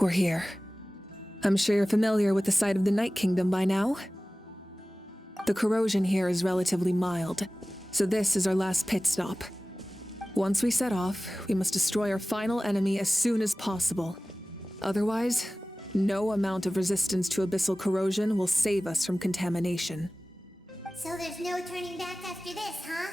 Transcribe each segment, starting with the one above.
we're here. I'm sure you're familiar with the site of the Night Kingdom by now. The corrosion here is relatively mild, so this is our last pit stop. Once we set off, we must destroy our final enemy as soon as possible. Otherwise, no amount of resistance to abyssal corrosion will save us from contamination. So there's no turning back after this, huh?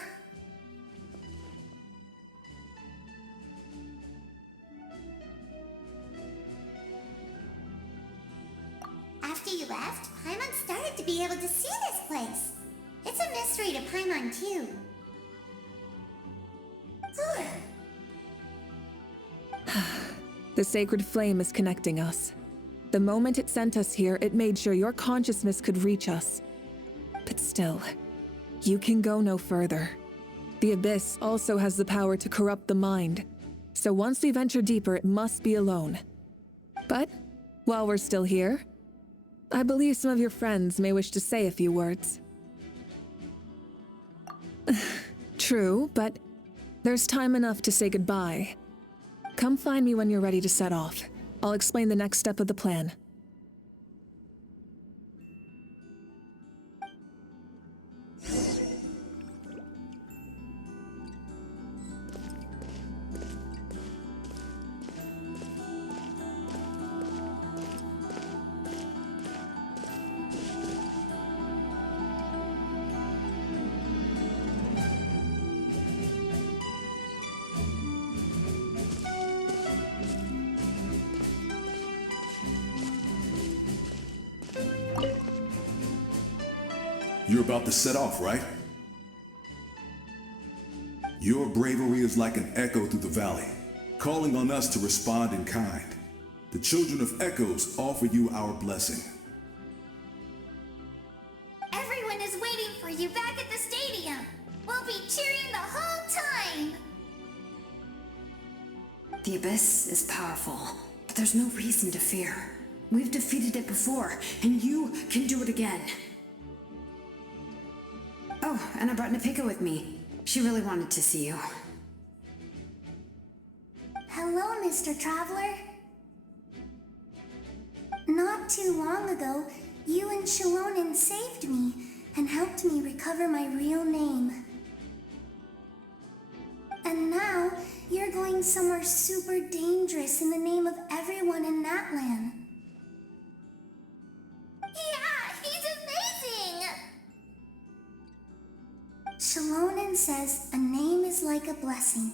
After you left, Paimon started to be able to see this place. It's a mystery to Paimon, too. The sacred flame is connecting us. The moment it sent us here, it made sure your consciousness could reach us. But still, you can go no further. The Abyss also has the power to corrupt the mind, so once we venture deeper, it must be alone. But, while we're still here, I believe some of your friends may wish to say a few words. True, but there's time enough to say goodbye. Come find me when you're ready to set off. I'll explain the next step of the plan. You're about to set off, right? Your bravery is like an echo through the valley, calling on us to respond in kind. The children of Echoes offer you our blessing. Everyone is waiting for you back at the stadium. We'll be cheering the whole time. The Abyss is powerful, but there's no reason to fear. We've defeated it before, and you can do it again. Oh, and I brought Napika with me. She really wanted to see you. Hello, Mr. Traveler. Not too long ago, you and Shalonen saved me and helped me recover my real name. And now, you're going somewhere super dangerous in the name of everyone in that land. Yeah, he's amazing! Shalonen says a name is like a blessing,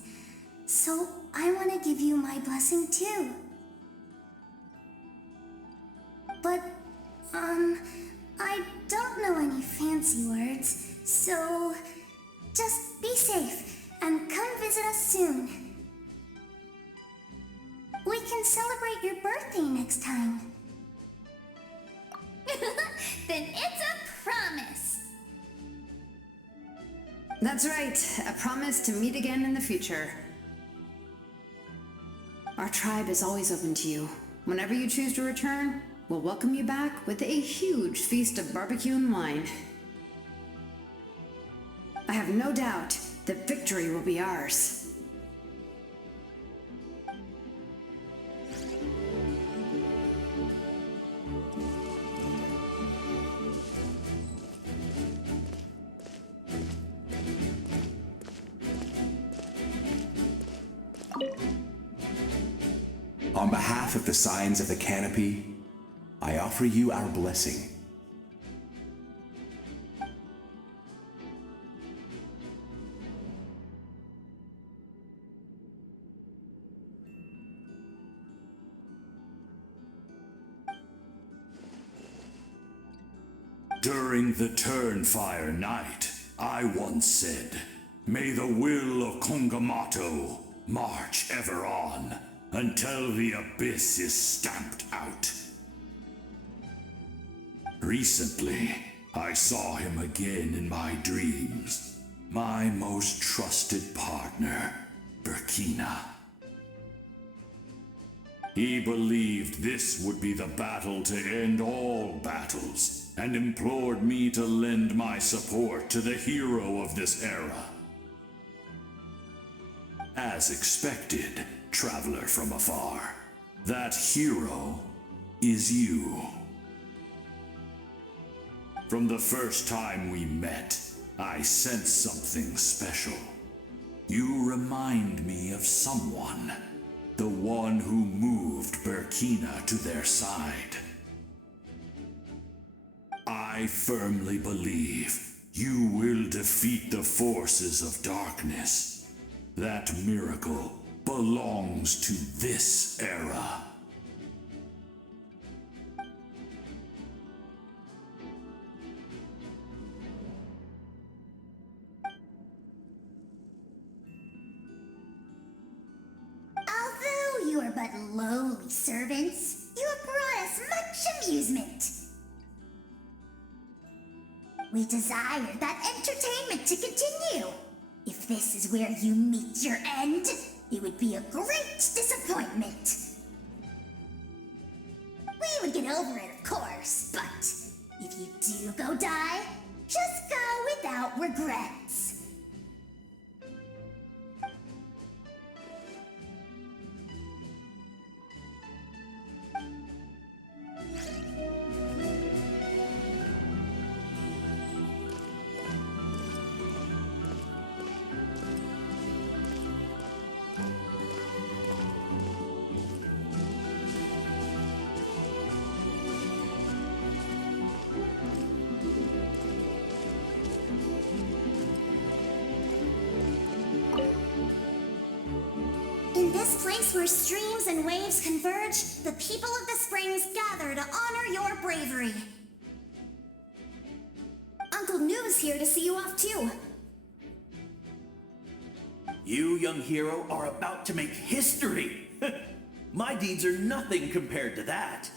so I want to give you my blessing too. But, I don't know any fancy words, so just be safe and come visit us soon. We can celebrate your birthday next time. Then it's a promise. That's right, a promise to meet again in the future. Our tribe is always open to you. Whenever you choose to return, we'll welcome you back with a huge feast of barbecue and wine. I have no doubt that victory will be ours. On behalf of the Signs of the Canopy, I offer you our blessing. During the Turnfire Night, I once said, "May the will of Kongamato march ever on, until the abyss is stamped out." Recently, I saw him again in my dreams. My most trusted partner, Burkina. He believed this would be the battle to end all battles, and implored me to lend my support to the hero of this era. As expected, traveler from afar, That hero is you. From the first time we met, I sensed something special. You remind me of someone, the one who moved Burkina to their side. I firmly believe you will defeat the forces of darkness. That miracle belongs to this era. Although you are but lowly servants, you have brought us much amusement. We desire that entertainment to continue. If this is where you meet your end, it would be a great disappointment. We would get over it, of course, but if you do go die, just go without regrets. In this place where streams and waves converge, the people of the springs gather to honor your bravery. Uncle Noo's here to see you off too. You, young hero, are about to make history. My deeds are nothing compared to that.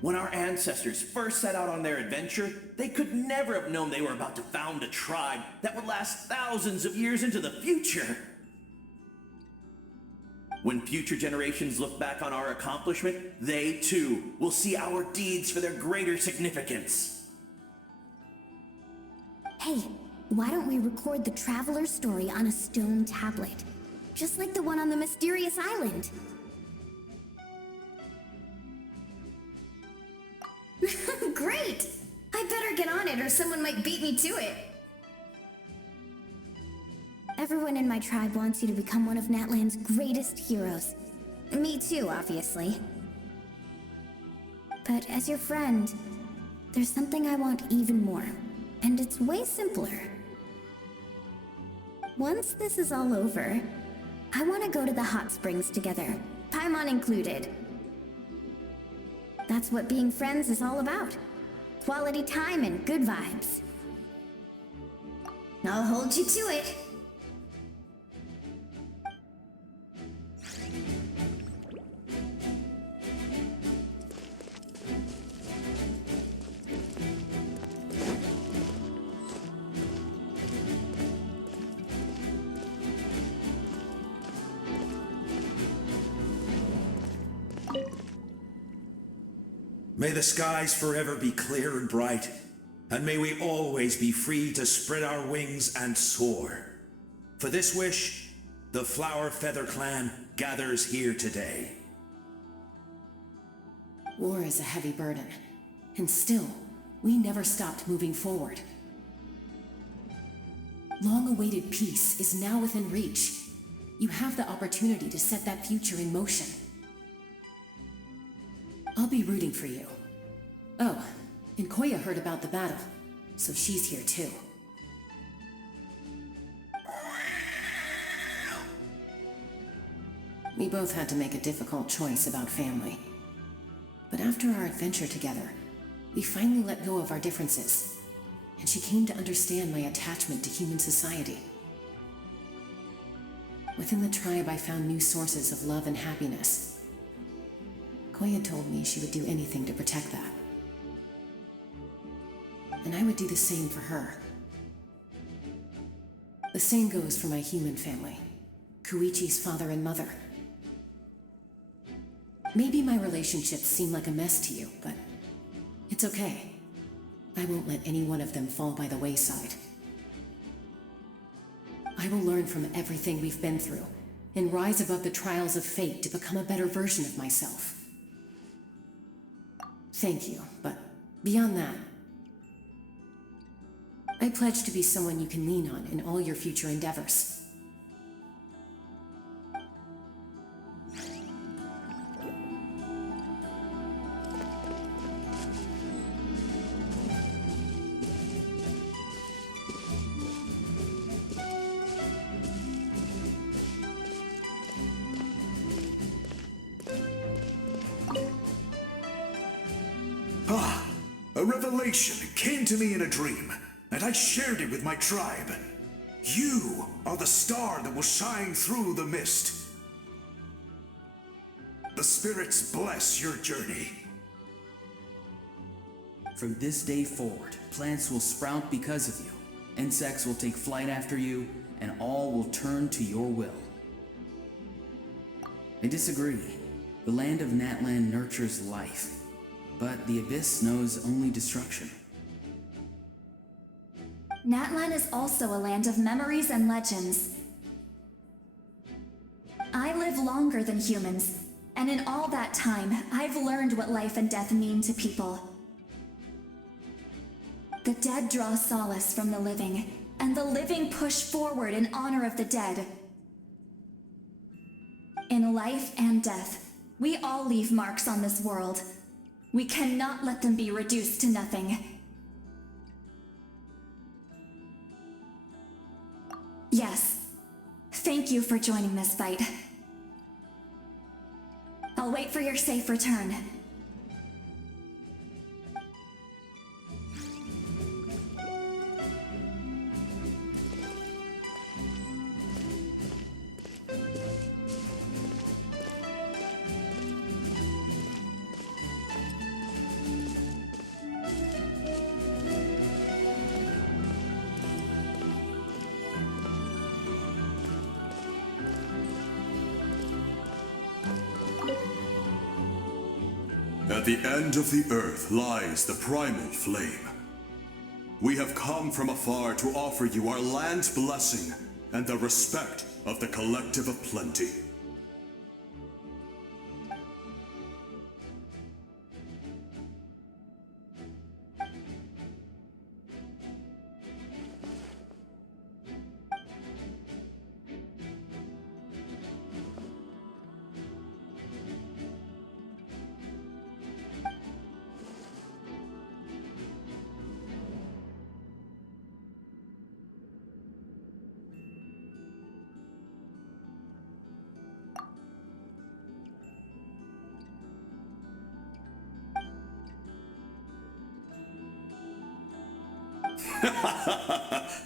When our ancestors first set out on their adventure, they could never have known they were about to found a tribe that would last thousands of years into the future. When future generations look back on our accomplishment, they too will see our deeds for their greater significance. Hey, why don't we record the traveler's story on a stone tablet? Just like the one on the mysterious island. Great! I better get on it or someone might beat me to it. Everyone in my tribe wants you to become one of Natlan's greatest heroes. Me too, obviously. But as your friend, there's something I want even more. And it's way simpler. Once this is all over, I want to go to the hot springs together, Paimon included. That's what being friends is all about. Quality time and good vibes. I'll hold you to it. May the skies forever be clear and bright, and may we always be free to spread our wings and soar. For this wish, the Flower Feather Clan gathers here today. War is a heavy burden, and still, we never stopped moving forward. Long-awaited peace is now within reach. You have the opportunity to set that future in motion. I'll be rooting for you. Oh, and Koya heard about the battle, so she's here too. We both had to make a difficult choice about family. But after our adventure together, we finally let go of our differences, and she came to understand my attachment to human society. Within the tribe, I found new sources of love and happiness. Koya told me she would do anything to protect that. And I would do the same for her. The same goes for my human family, Koichi's father and mother. Maybe my relationships seem like a mess to you, but it's okay. I won't let any one of them fall by the wayside. I will learn from everything we've been through and rise above the trials of fate to become a better version of myself. Thank you, but beyond that, I pledge to be someone you can lean on in all your future endeavors. A revelation came to me in a dream, and I shared it with my tribe. You are the star that will shine through the mist. The spirits bless your journey. From this day forward, plants will sprout because of you, insects will take flight after you, and all will turn to your will. I disagree. The land of Natlan nurtures life, but the Abyss knows only destruction. Natlan is also a land of memories and legends. I live longer than humans, and in all that time, I've learned what life and death mean to people. The dead draw solace from the living, and the living push forward in honor of the dead. In life and death, we all leave marks on this world. We cannot let them be reduced to nothing. Yes, thank you for joining this fight. I'll wait for your safe return. At the end of the earth lies the primal flame. We have come from afar to offer you our land's blessing and the respect of the collective of plenty.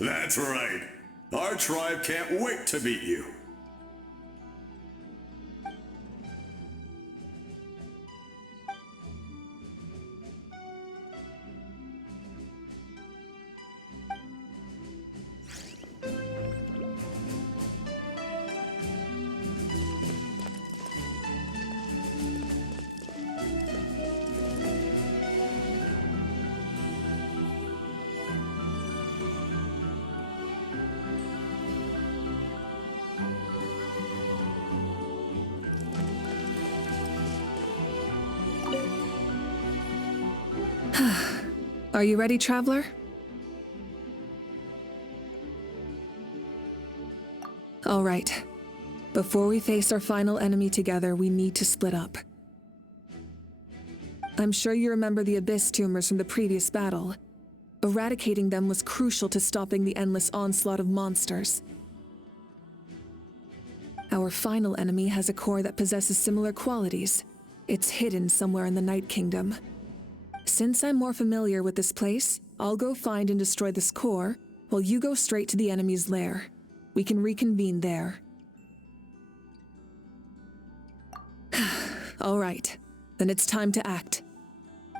That's right. Our tribe can't wait to meet you. Are you ready, traveler? All right. Before we face our final enemy together, we need to split up. I'm sure you remember the Abyss tumors from the previous battle. Eradicating them was crucial to stopping the endless onslaught of monsters. Our final enemy has a core that possesses similar qualities. It's hidden somewhere in the Night Kingdom. Since I'm more familiar with this place, I'll go find and destroy this core, while you go straight to the enemy's lair. We can reconvene there. All right, then it's time to act.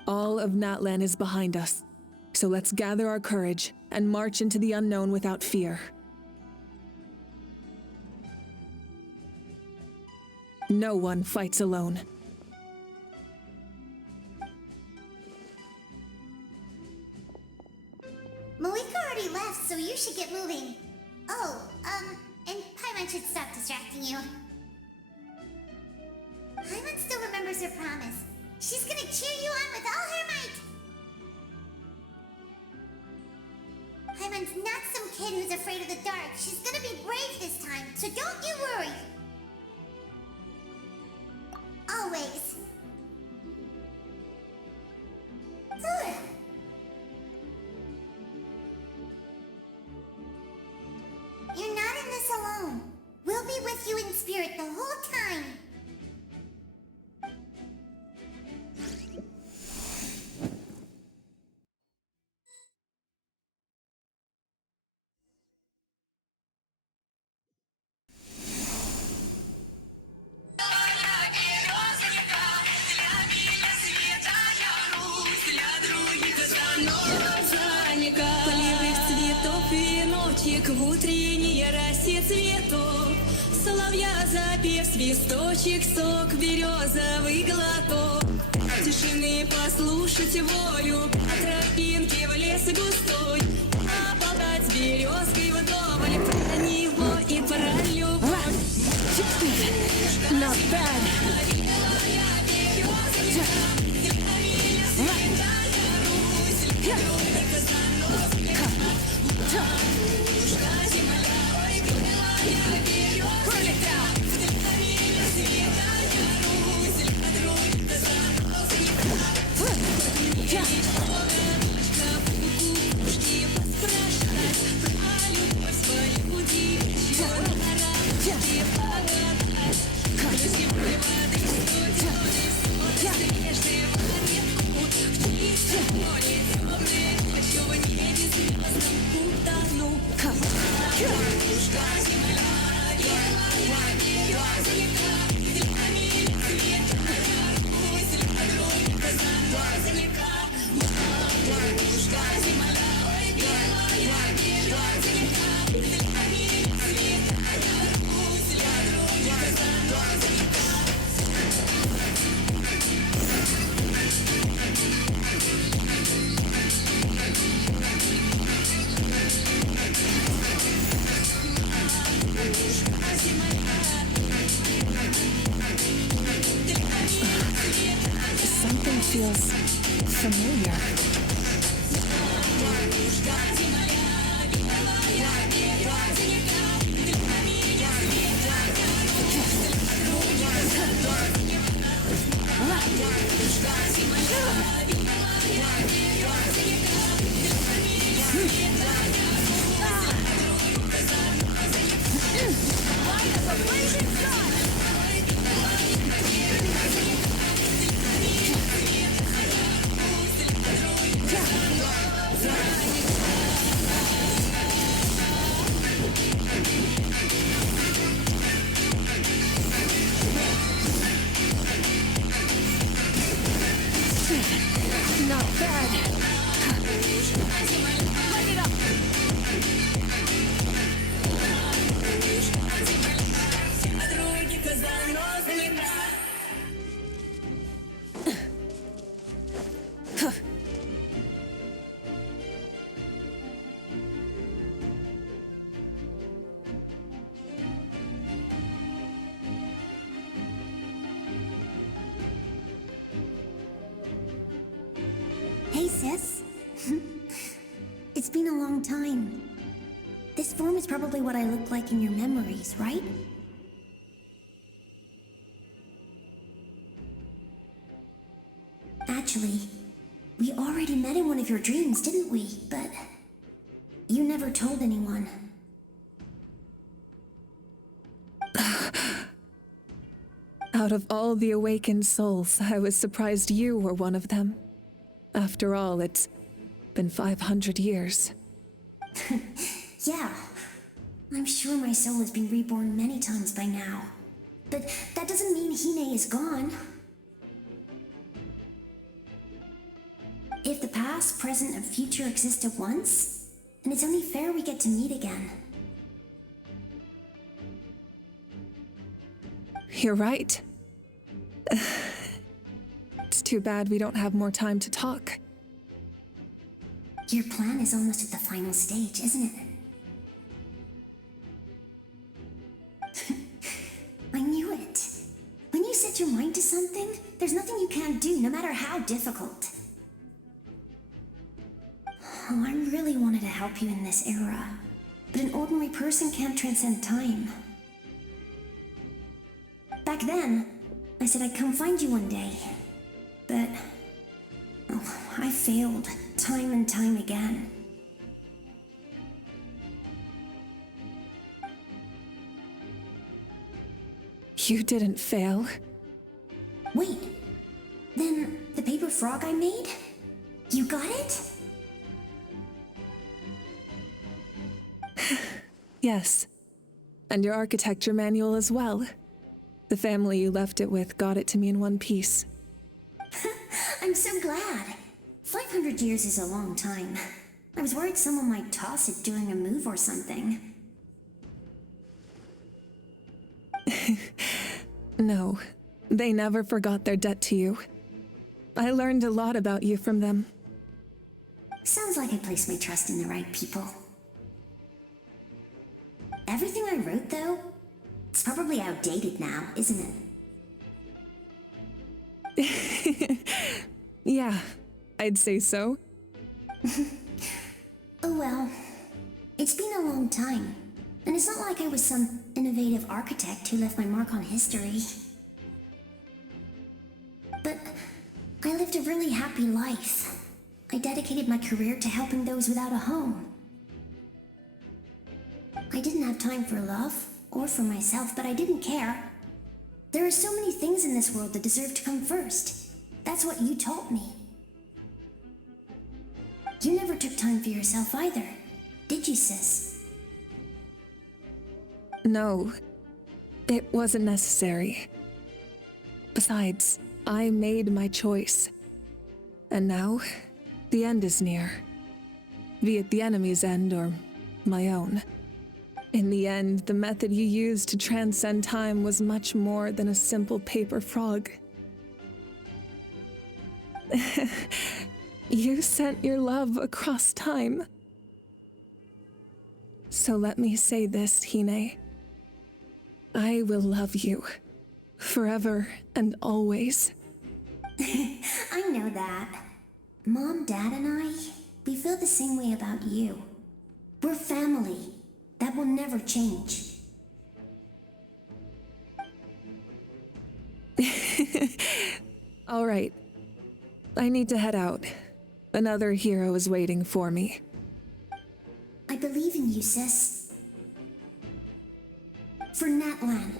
All of Natlan is behind us, so let's gather our courage and march into the unknown without fear. No one fights alone. Malika already left, so you should get moving. Oh, And Paimon should stop distracting you. Paimon still remembers her promise. She's gonna cheer you on with all her might. Paimon's not some kid who's afraid of the dark. She's gonna be brave this time, so don't you worry. Always. You're not in this alone. We'll be with you in spirit the whole time. В утренней росе цветов соловья запев, свисточек, сок, березовый глоток. Тишины послушать волю, по тропинке в лес густой, а болтать с березкой вдоволь про него и про любовь. Not bad. Something feels familiar. Not bad. Light it up. Hey, sis. It's been a long time. This form is probably what I look like in your memories, right? Actually, we already met in one of your dreams, didn't we? But you never told anyone. Out of all the awakened souls, I was surprised you were one of them. After all, it's been 500 years. Yeah. I'm sure my soul has been reborn many times by now. But that doesn't mean Hine is gone. If the past, present, and future exist at once, then it's only fair we get to meet again. You're right. It's too bad we don't have more time to talk. Your plan is almost at the final stage, isn't it? you can't do, no matter how difficult. Oh, I really wanted to help you in this era, but an ordinary person can't transcend time. Back then, I said I'd come find you one day, but I failed time and time again. You didn't fail. Wait, then the paper frog I made? You got it? Yes. And your architecture manual as well. The family you left it with got it to me in one piece. I'm so glad. 500 years is a long time. I was worried someone might toss it during a move or something. No, they never forgot their debt to you. I learned a lot about you from them. Sounds like I placed my trust in the right people. Everything I wrote, though, it's probably outdated now, isn't it? Yeah, I'd say so. Oh well, it's been a long time, and it's not like I was some innovative architect who left my mark on history. But I lived a really happy life. I dedicated my career to helping those without a home. I didn't have time for love, or for myself, but I didn't care. There are so many things in this world that deserve to come first. That's what you taught me. You never took time for yourself either, did you, sis? No, it wasn't necessary. Besides, I made my choice. And now, the end is near. Be it the enemy's end or my own. In the end, the method you used to transcend time was much more than a simple paper frog. You sent your love across time. So let me say this, Hine. I will love you. Forever and always. I know that. Mom, Dad, and I, we feel the same way about you. We're family. That will never change. All right. I need to head out. Another hero is waiting for me. I believe in you, sis. For Natlan.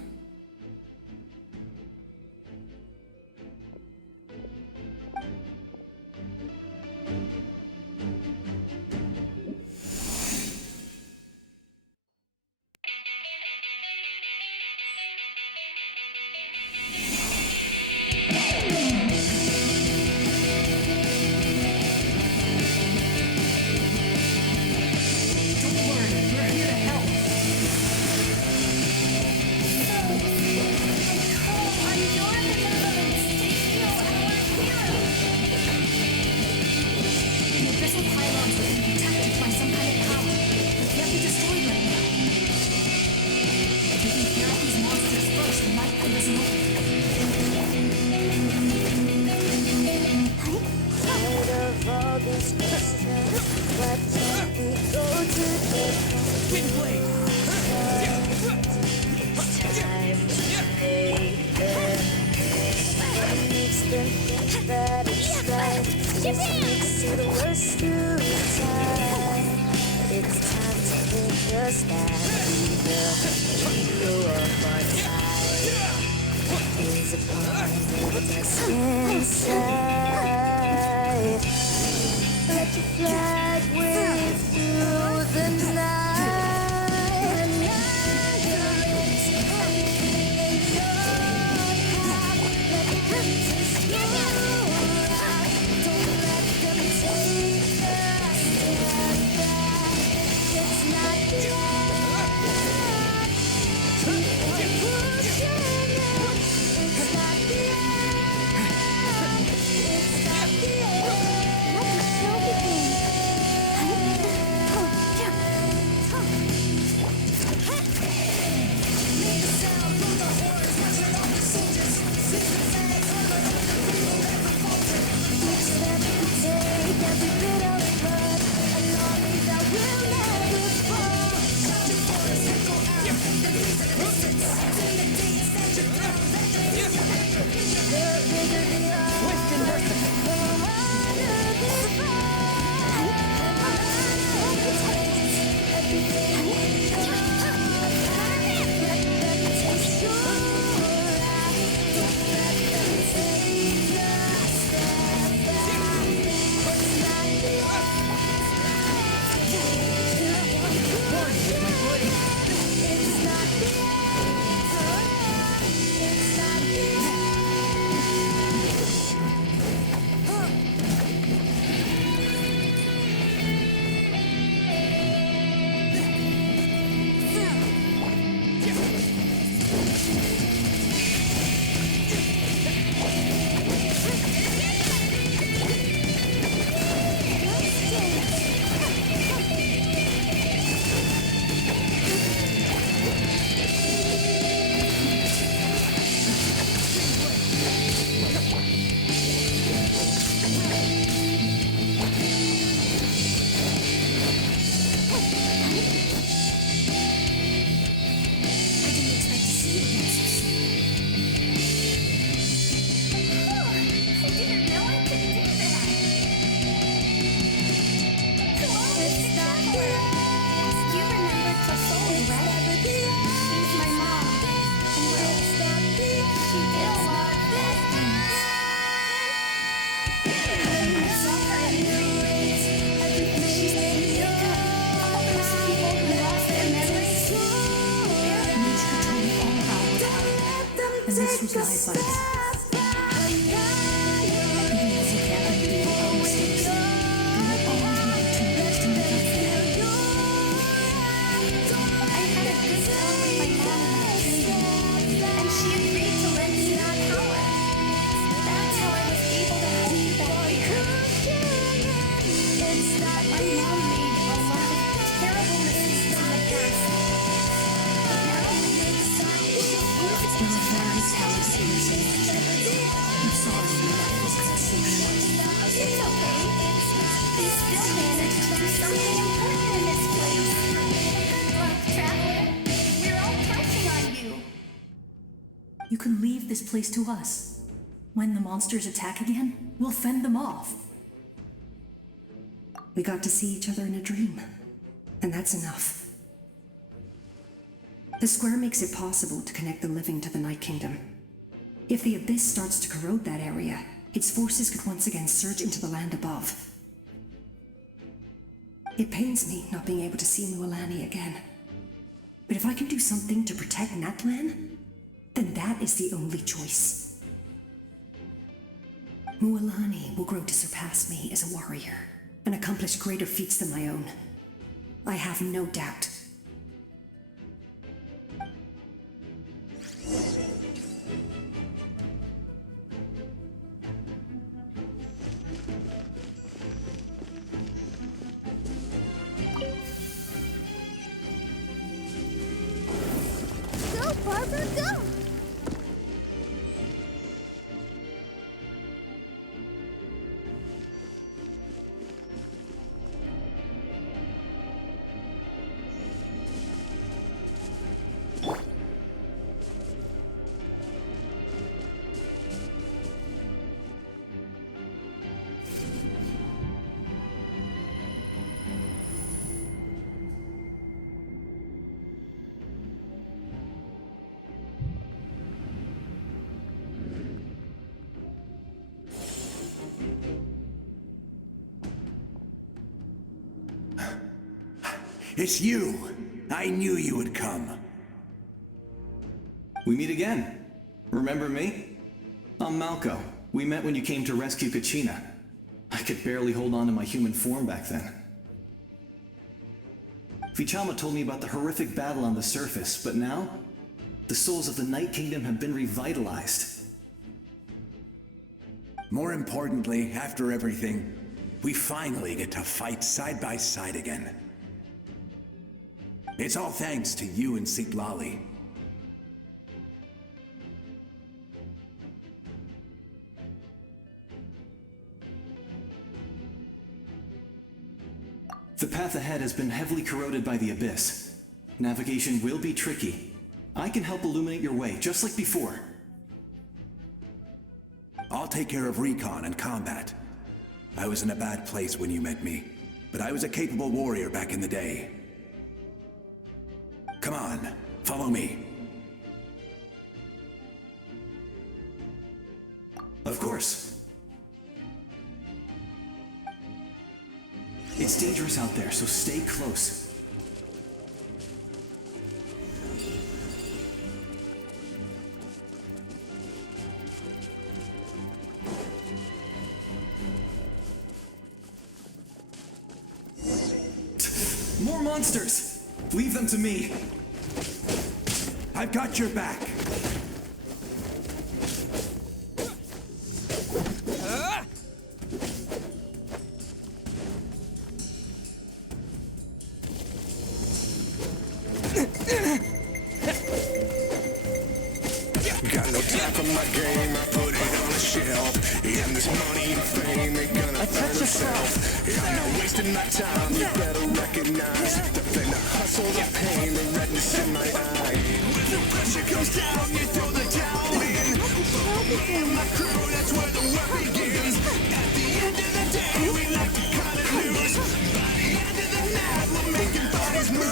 fight. Even as you can't undo our mistakes, there will always be opportunities to make up for them. I had a good talk with my mom in that dream, and she agreed to lend me that power. That's how I was able to help you back here. My mom made a lot of terrible mistakes in the past. You were very talented, Lucy. I'm sorry your life was cut so short. It's okay. They still managed to do something important in this place. Good luck, Traveler. We're all counting on you. You can leave this place to us. When the monsters attack again, we'll fend them off. We got to see each other in a dream, and that's enough. The square makes it possible to connect the living to the Night Kingdom. If the abyss starts to corrode that area, its forces could once again surge into the land above. It pains me not being able to see Mualani again. But if I can do something to protect Natlan, then that is the only choice. Mualani will grow to surpass me as a warrior and accomplish greater feats than my own. I have no doubt. Go, Barbara, go! It's you! I knew you would come. We meet again. Remember me? I'm Malco. We met when you came to rescue Kachina. I could barely hold on to my human form back then. Vichama told me about the horrific battle on the surface, but now, the souls of the Night Kingdom have been revitalized. More importantly, after everything, we finally get to fight side by side again. It's all thanks to you and Sitlali. The path ahead has been heavily corroded by the abyss. Navigation will be tricky. I can help illuminate your way, just like before. I'll take care of recon and combat. I was in a bad place when you met me, but I was a capable warrior back in the day. Come on, follow me. Of course. It's dangerous out there, so stay close. More monsters! Leave them to me. I've got your back. Got no time for my game, I put it on the shelf. And this money and fame ain't gonna find itself. I'm not wasting my time, you better recognize the hustle, the pain, the redness in my eye. When the pressure comes down, you throw the towel in. Me and my crew, that's where the work begins. At the end of the day, we like to cut it loose. By the end of the night, we're making bodies move.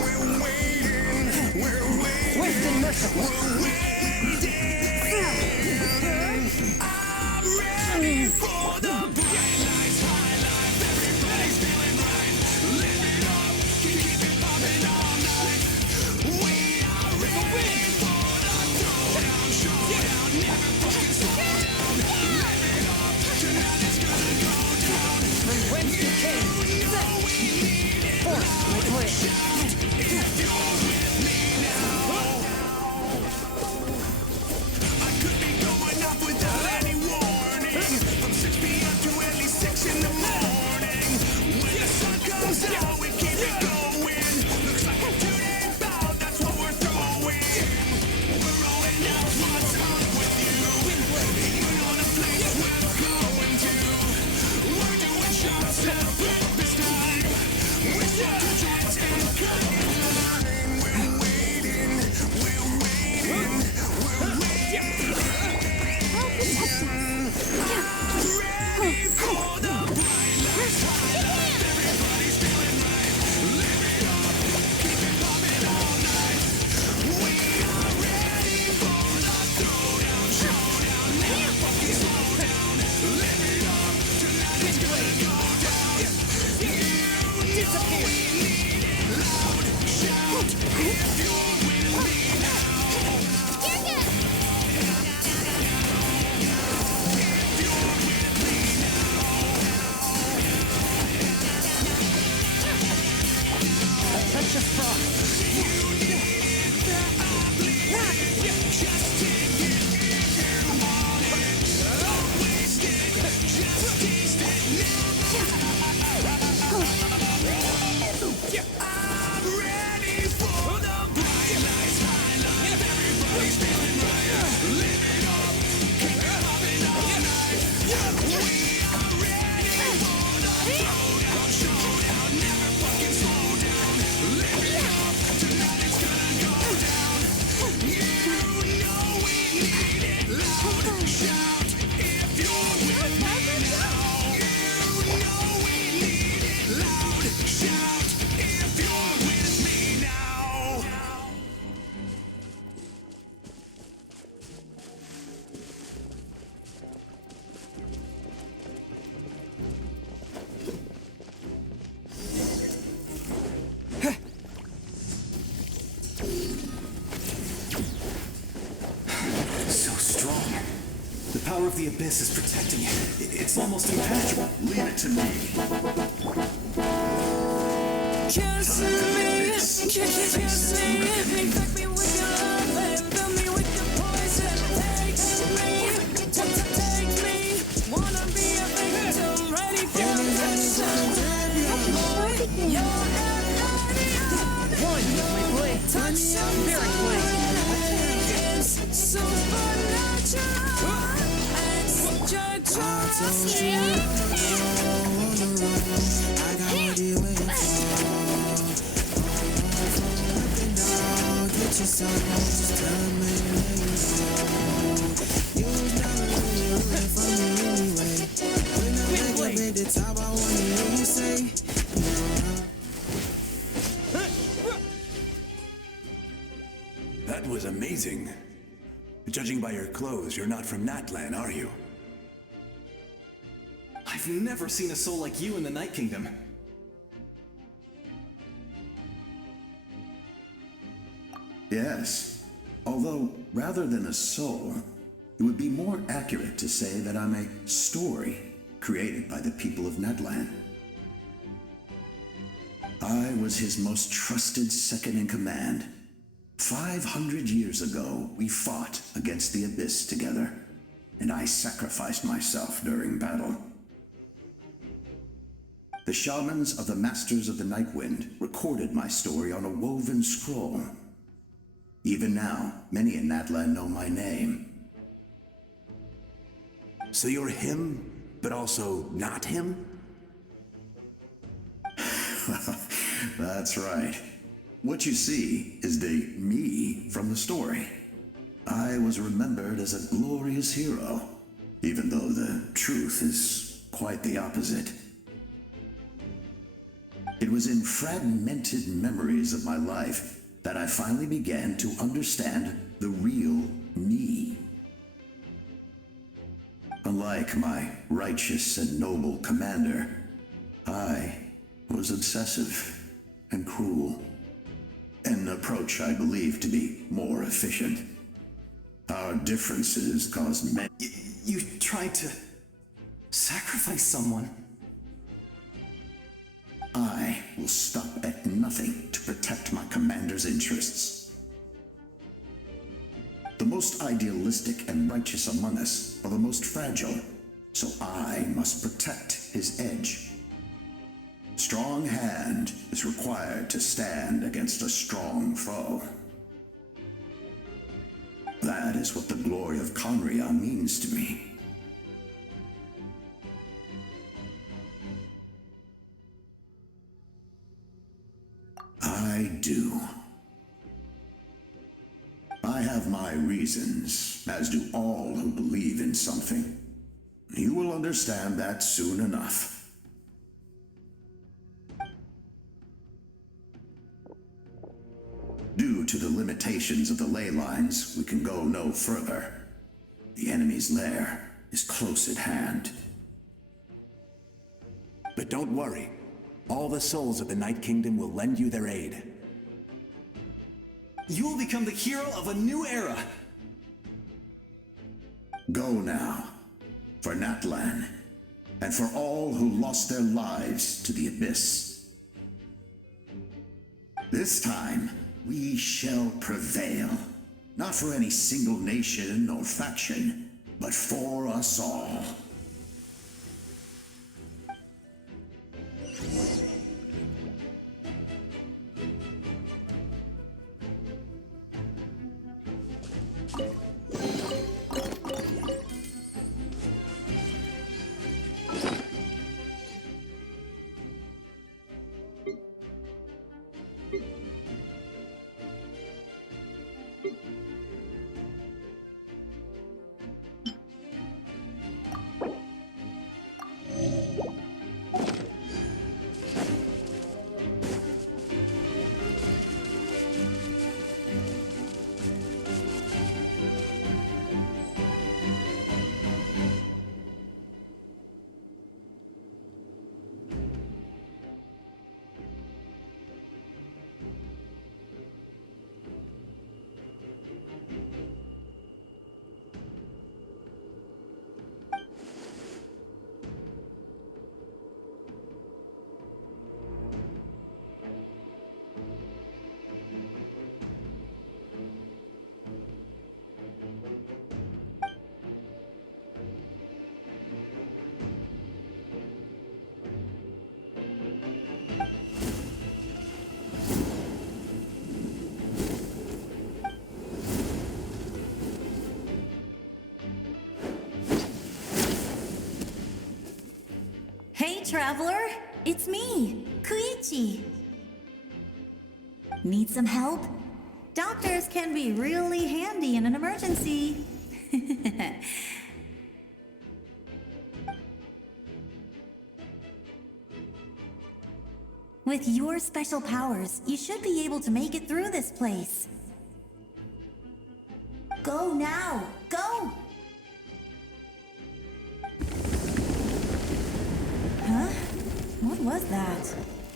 We're waiting, we're waiting, we're waiting. I'm ready for the bright lights, high life. Everybody's feeling right. Live it up, keep it popping all night. We are ready for the throwdown, showdown. the abyss is protecting it. It's almost impenetrable. Leave it to me. Kiss me, kiss me, infect me with your love and fill me with your poison. Take me, wanna be a victim, ready for action. Boy, you're an alien. One, my play. Touch your Very play. is supernatural. That was amazing. Judging by your clothes, you're not from Natlan, are you? I've never seen a soul like you in the Night Kingdom. Yes. Although, rather than a soul, it would be more accurate to say that I'm a story created by the people of Natlan. I was his most trusted second-in-command. 500 years ago, we fought against the Abyss together, and I sacrificed myself during battle. The shamans of the Masters of the Night Wind recorded my story on a woven scroll. Even now, many in Natlan know my name. So you're him, but also not him? That's right. What you see is the me from the story. I was remembered as a glorious hero, even though the truth is quite the opposite. It was in fragmented memories of my life that I finally began to understand the real me. Unlike my righteous and noble commander, I was obsessive and cruel. An approach I believe to be more efficient. Our differences caused many... You tried to sacrifice someone. I will stop at nothing to protect my commander's interests. The most idealistic and righteous among us are the most fragile, so I must protect his edge. Strong hand is required to stand against a strong foe. That is what the glory of Conria means to me. I do. I have my reasons, as do all who believe in something. You will understand that soon enough. Due to the limitations of the ley lines, we can go no further. The enemy's lair is close at hand. But don't worry. All the souls of the Night Kingdom will lend you their aid. You will become the hero of a new era. Go now, for Natlan, and for all who lost their lives to the Abyss. This time, we shall prevail, not for any single nation or faction, but for us all. Hey, traveler! It's me, Koichi. Need some help? Doctors can be really handy in an emergency. With your special powers, you should be able to make it through this place. Go now! Go! Huh? What was that?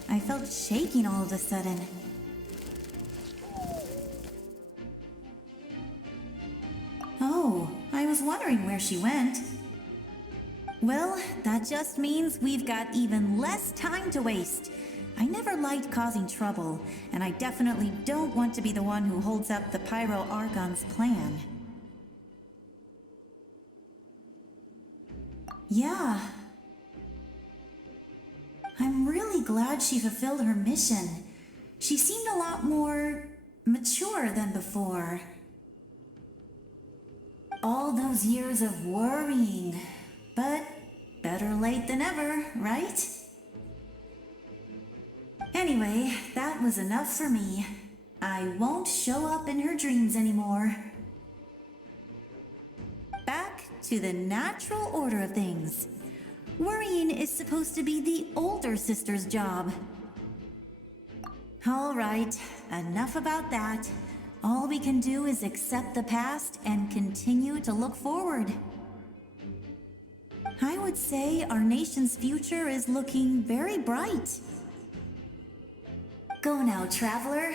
I felt shaking all of a sudden. Oh, I was wondering where she went. Well, that just means we've got even less time to waste. I never liked causing trouble, and I definitely don't want to be the one who holds up the Pyro Argon's plan. Yeah. I'm really glad she fulfilled her mission. She seemed a lot more mature than before. All those years of worrying, but better late than ever, right? Anyway, that was enough for me. I won't show up in her dreams anymore. Back to the natural order of things. Worrying is supposed to be the older sister's job. All right, enough about that. All we can do is accept the past and continue to look forward. I would say our nation's future is looking very bright. Go now, traveler.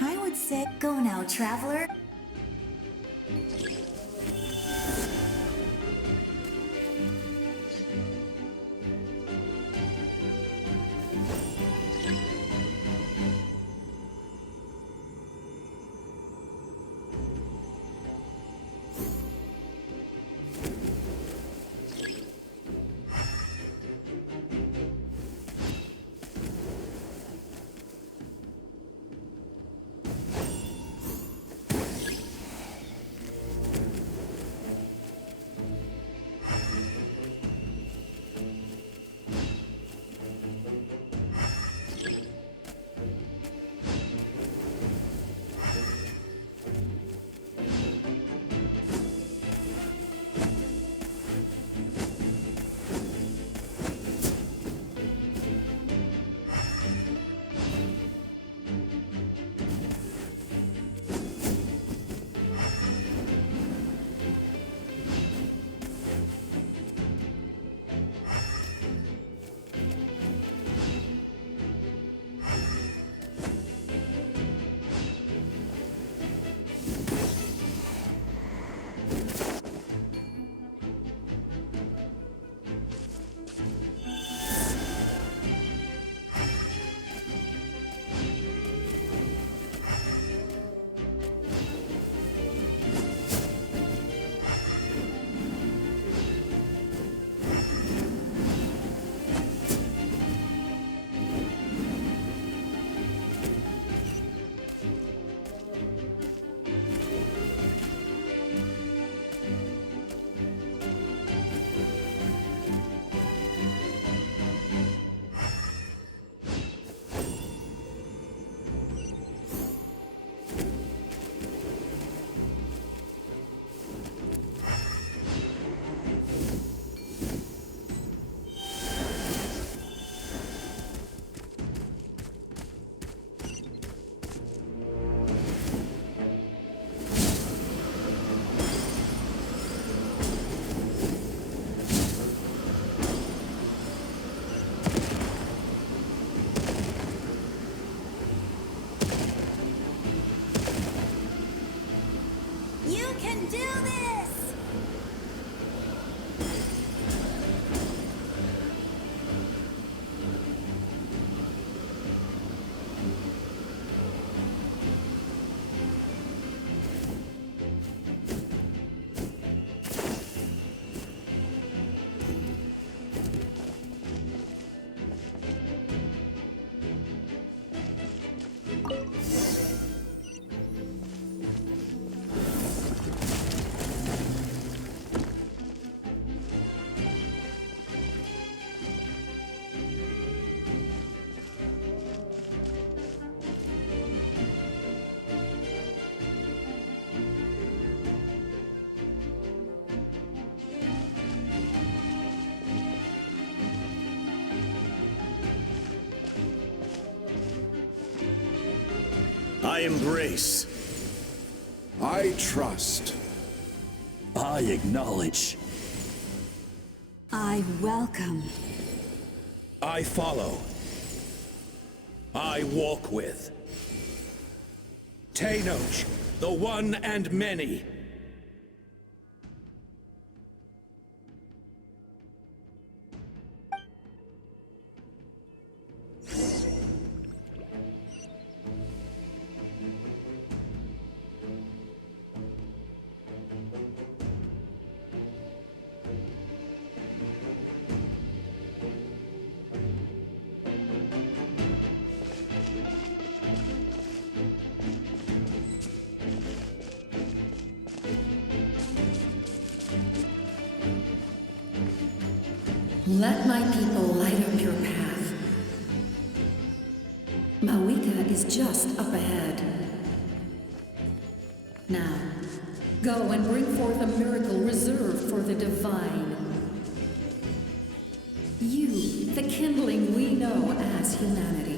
I would say, go now, traveler. I embrace. I trust. I acknowledge. I welcome. I follow. I walk with. Tenoch, the one and many. Let my people light up your path. Mawika is just up ahead. Now, go and bring forth a miracle reserved for the divine. You, the kindling we know as humanity.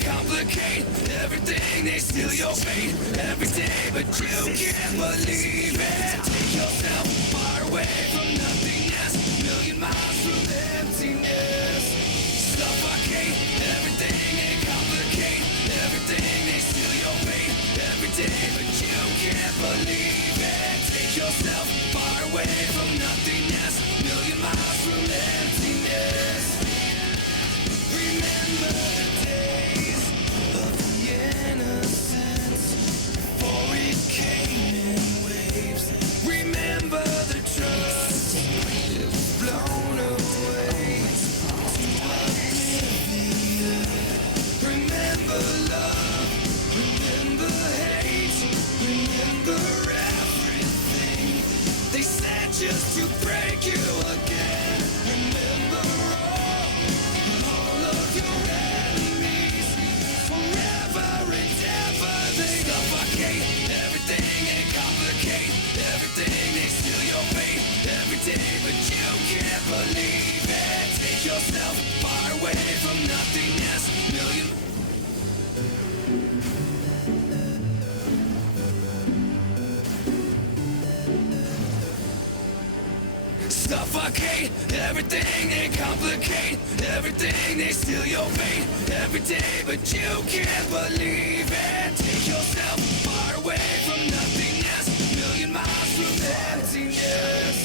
Complicate everything, they steal your fate every day, but you can't believe it. Take yourself far away from nothingness, million miles from emptiness. Suffocate everything, they complicate everything, they steal your fate every day, but you can't believe it. Take yourself far away from nothingness, million miles from emptiness. Remember the days of the innocence before it came in waves. Remember the trust, it was blown away to oblivion. Remember love, remember hate, remember everything they said just to break you again. Remember all of your enemies, forever and ever. They suffocate everything, they complicate everything, they steal your fate every day, but you can't believe it. Take yourself far away from nothingness, million. Suffocate everything, they complicate everything, they steal your fate every day, but you can't believe it. Take yourself far away from nothingness, million miles from emptiness.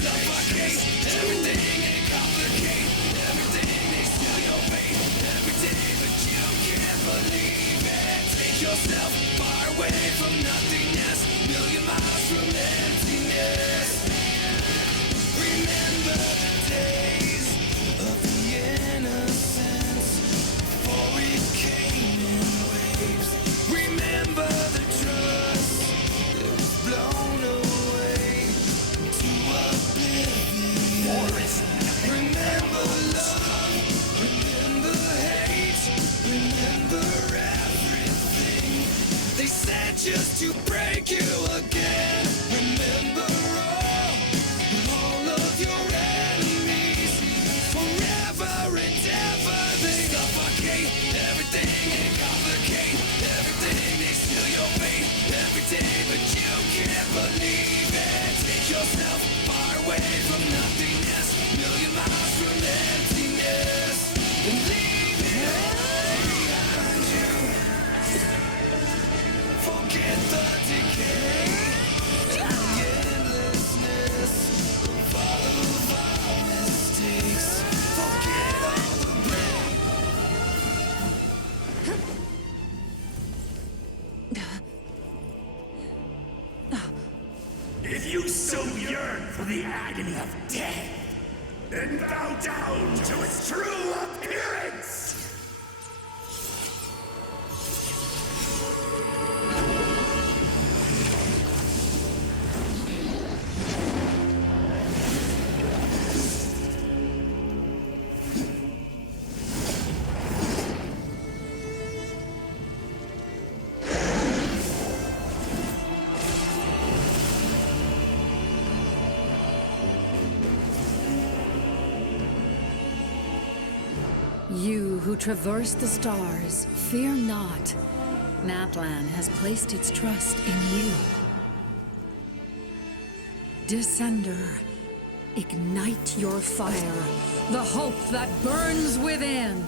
Suffocate everything, they complicate everything, they steal your fate every day, but you can't believe it. Take yourself far away from nothingness, million miles from emptiness. Remember the days of the innocence before it came in waves. Remember the trust, it was blown away to oblivion. Remember love, remember hate, remember everything they said just to break you again. Remember all of so yearn for the agony of death, and bow down to its true appearance! You who traverse the stars, fear not. Natlan has placed its trust in you. Descender, ignite your fire, the hope that burns within.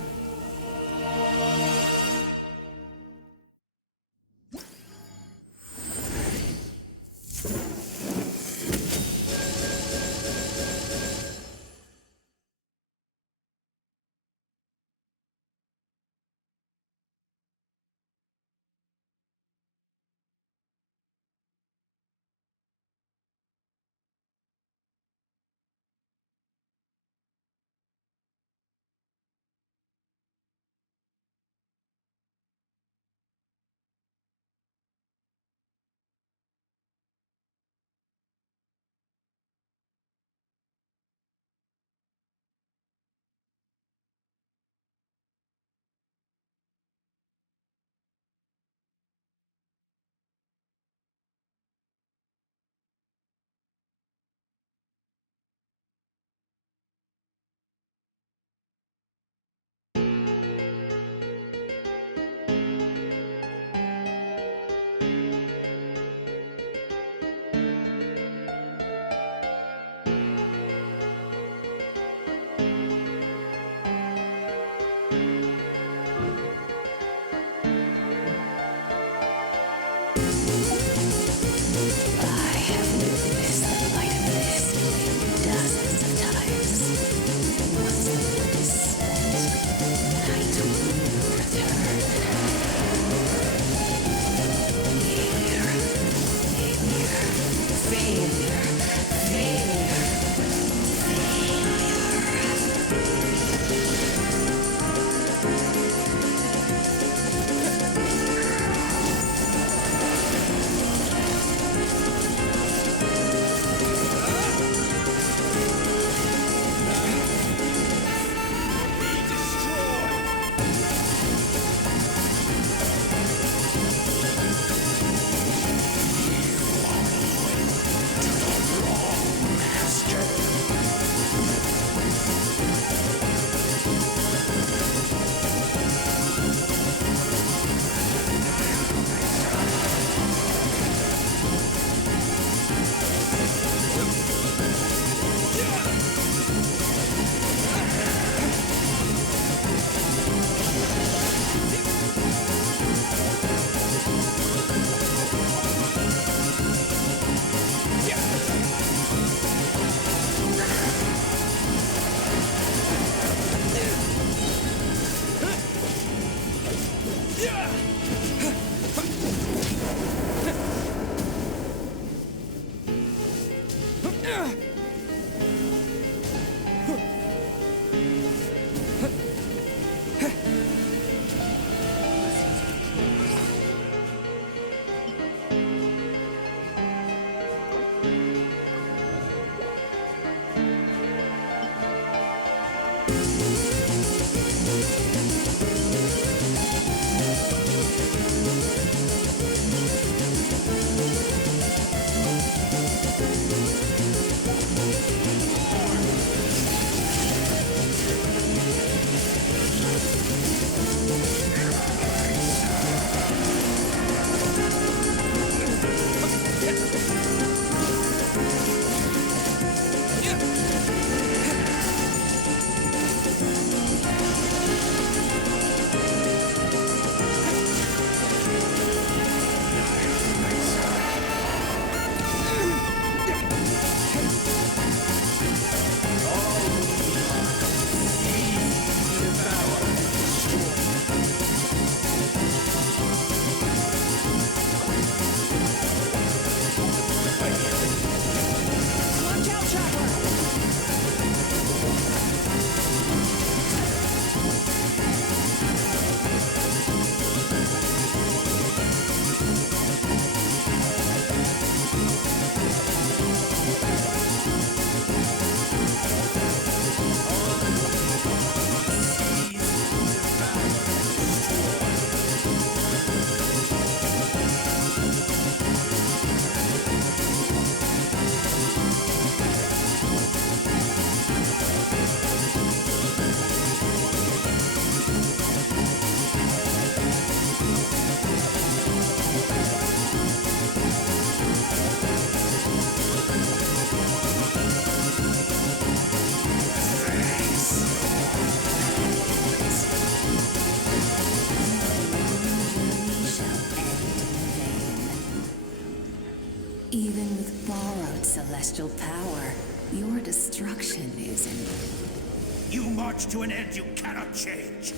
Even with borrowed celestial power, your destruction isn't. You march to an end you cannot change.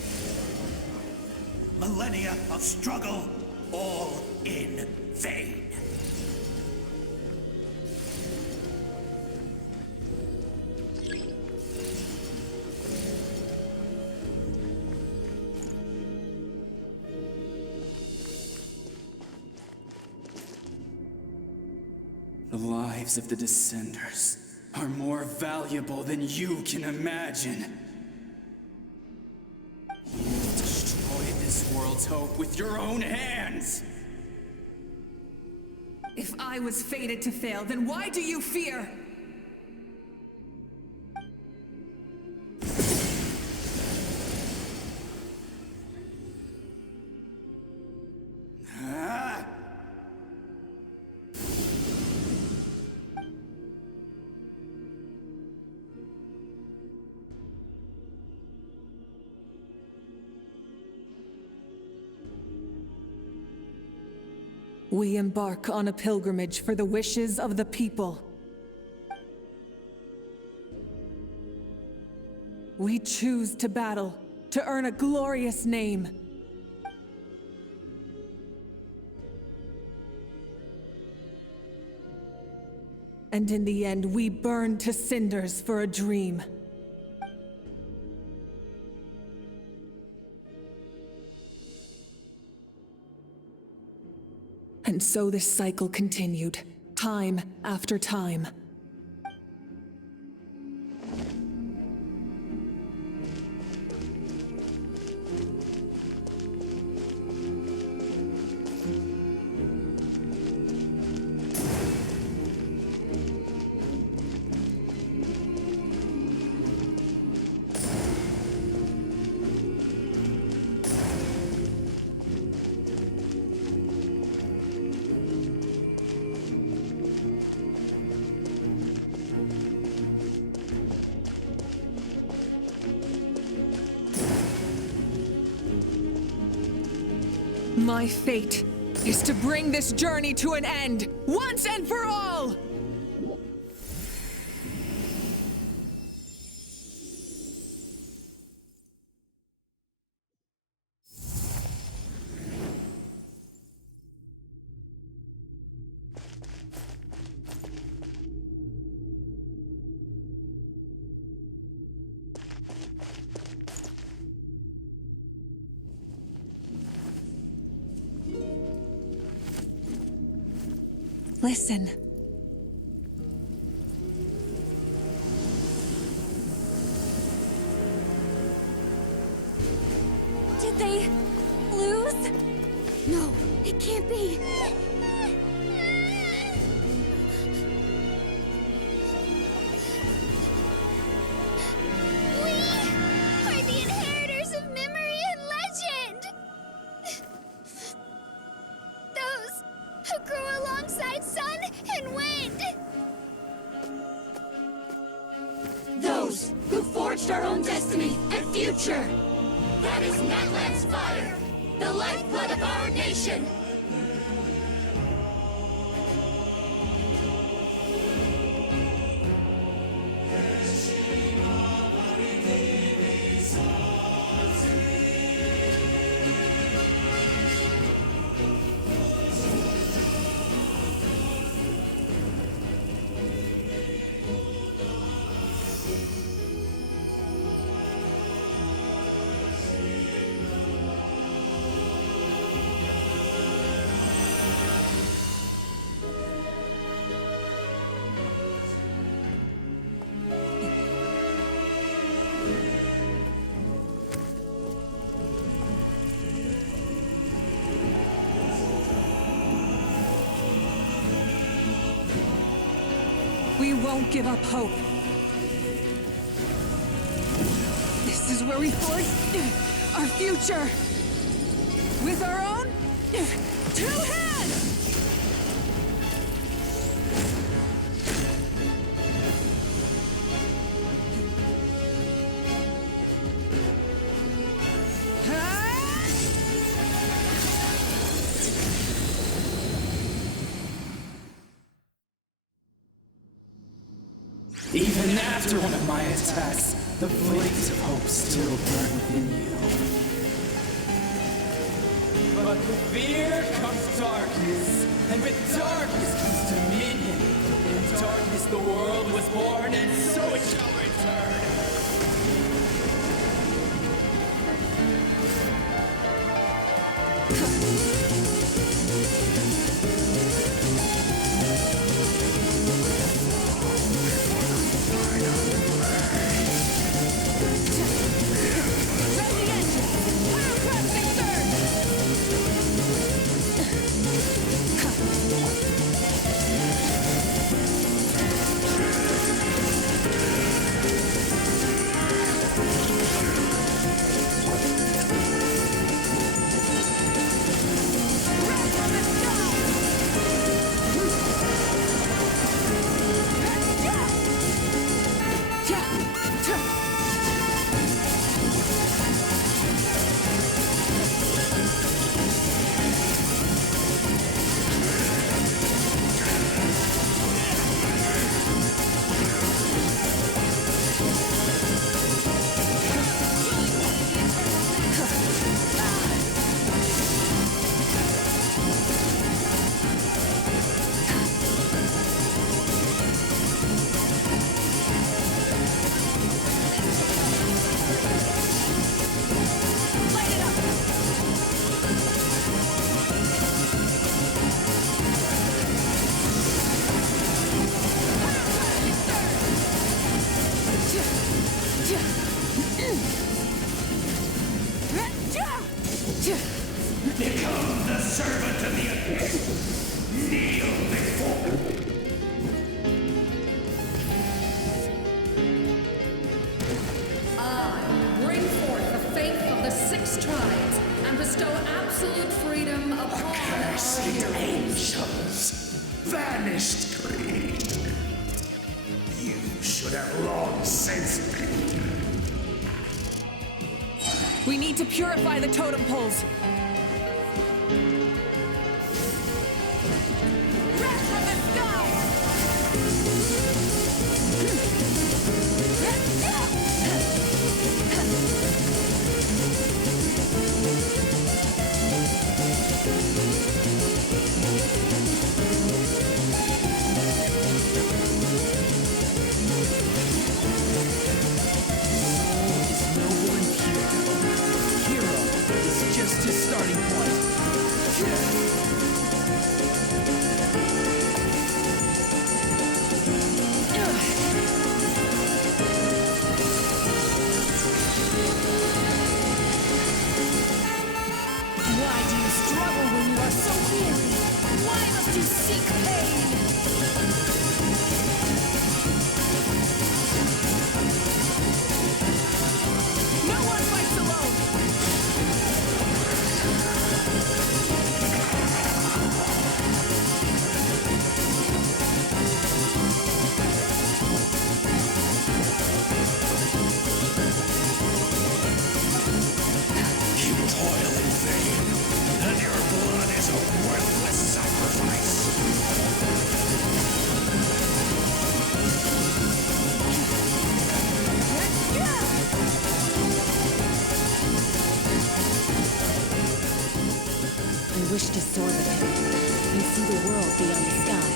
Millennia of struggle, all in vain. The lives of the Descenders are more valuable than you can imagine. You've destroyed this world's hope with your own hands! If I was fated to fail, then why do you fear? We embark on a pilgrimage for the wishes of the people. We choose to battle, to earn a glorious name. And in the end, we burn to cinders for a dream. And so this cycle continued, time after time. My fate is to bring this journey to an end, once and for all! Listen. Did they lose? No, it can't be. We are the inheritors of memory and legend. Those who grew alongside sun and wind. Those who forged our own destiny and future. That is Natlan's fire, the lifeblood of our nation. We won't give up hope. This is where we forge our future. With our own 2 hands! Even after one of my attacks, the flames of hope still burn within you. But with fear comes darkness, and with darkness comes dominion. In darkness the world was born, and so it shall return. Become the servant of the abyss. Kneel before. I bring forth the faith of the 6 tribes and bestow absolute freedom upon Cursed our heroes. angels, vanished greed. You should have long since been. We need to purify the totem poles. Just his starting point. Why do you struggle when you are so weary? Why must you seek pain? No one fights alone! You toil in vain, and your blood is a worthless sacrifice. I wish to soar with him and see the world beyond the sky.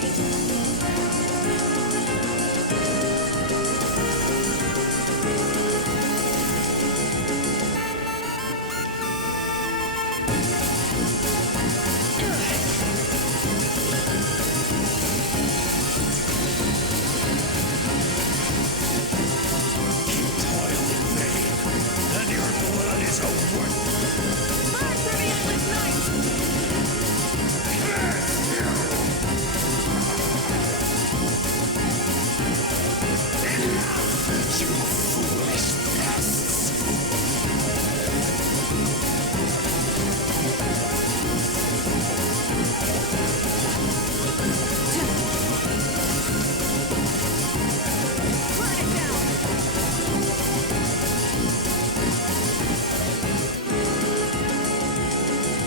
You toil in vain, and your blood is a worthless. Burn through the endless night! You foolish pests! Burn it down!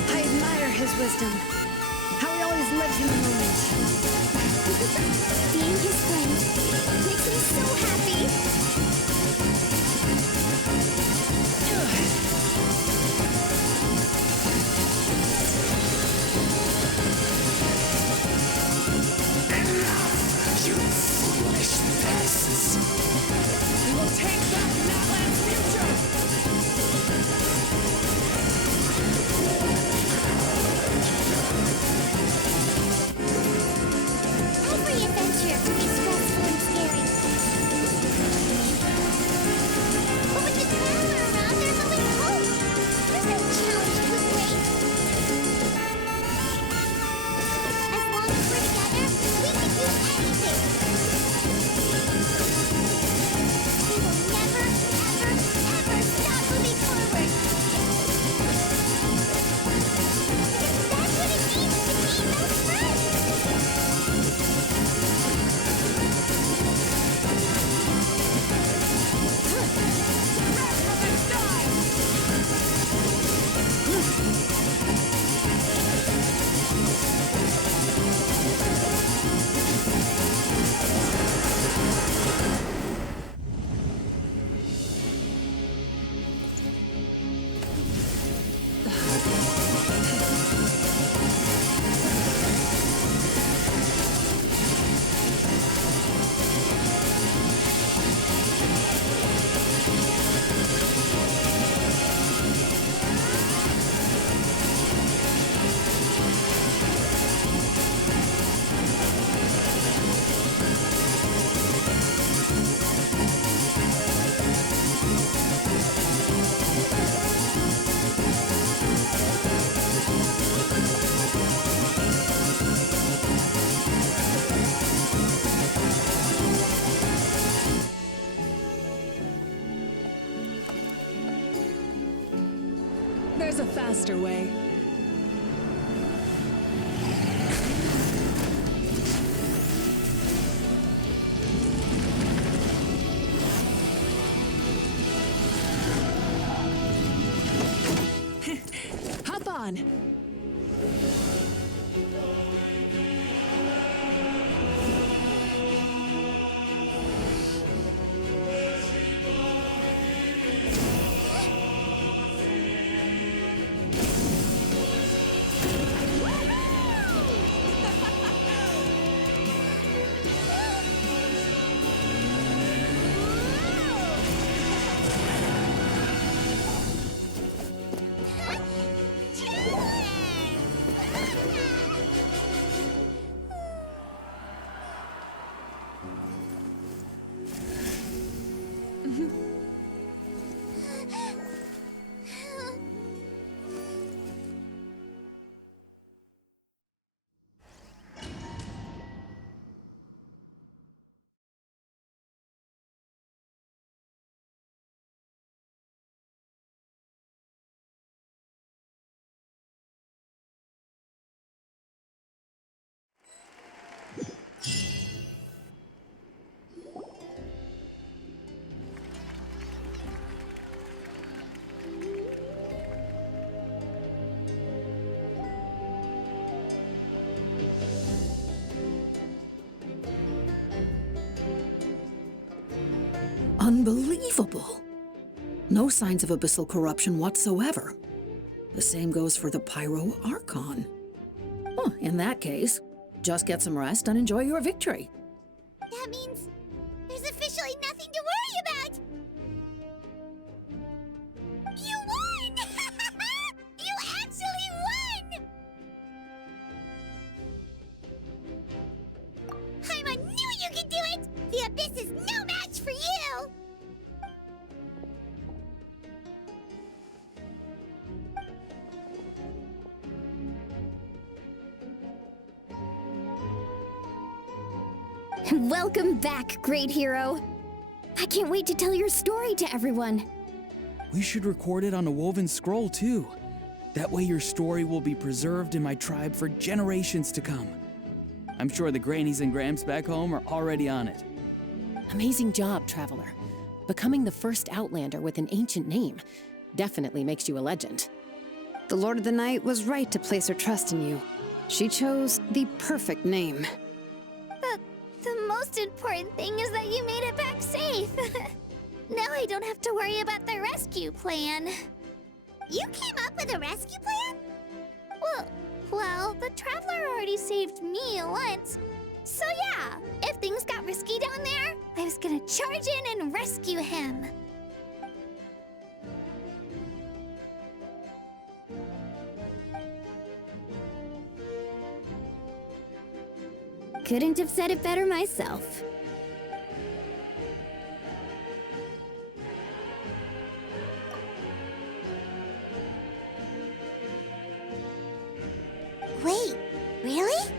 I admire his wisdom. How he always lives in the moment. Being his friend makes me so happy. Enough, you foolish peasants! We will take back Natlan's future! Every adventure can be stressful and scary. But with the glamour around, there's always hope. There's no challenge too great. As long as we're together, we can do anything. We will never, ever, ever stop moving forward. Because that's what it means to be best friends. There's a faster way. Hop on. Unbelievable! No signs of abyssal corruption whatsoever. The same goes for the Pyro Archon. Well, in that case, just get some rest and enjoy your victory. That means there's officially nothing to worry about. You won! You actually won! Paimon knew you could do it! The Abyss is no match for you! Welcome back, great hero. I can't wait to tell your story to everyone. We should record it on a woven scroll, too. That way your story will be preserved in my tribe for generations to come. I'm sure the Grannies and Grams back home are already on it. Amazing job, Traveler. Becoming the first Outlander with an ancient name definitely makes you a legend. The Lord of the Night was right to place her trust in you. She chose the perfect name. most important thing is that you made it back safe. Now I don't have to worry about the rescue plan. You came up with a rescue plan? Well, the Traveler already saved me once. So yeah, if things got risky down there, I was gonna charge in and rescue him. Couldn't have said it better myself. Wait, really?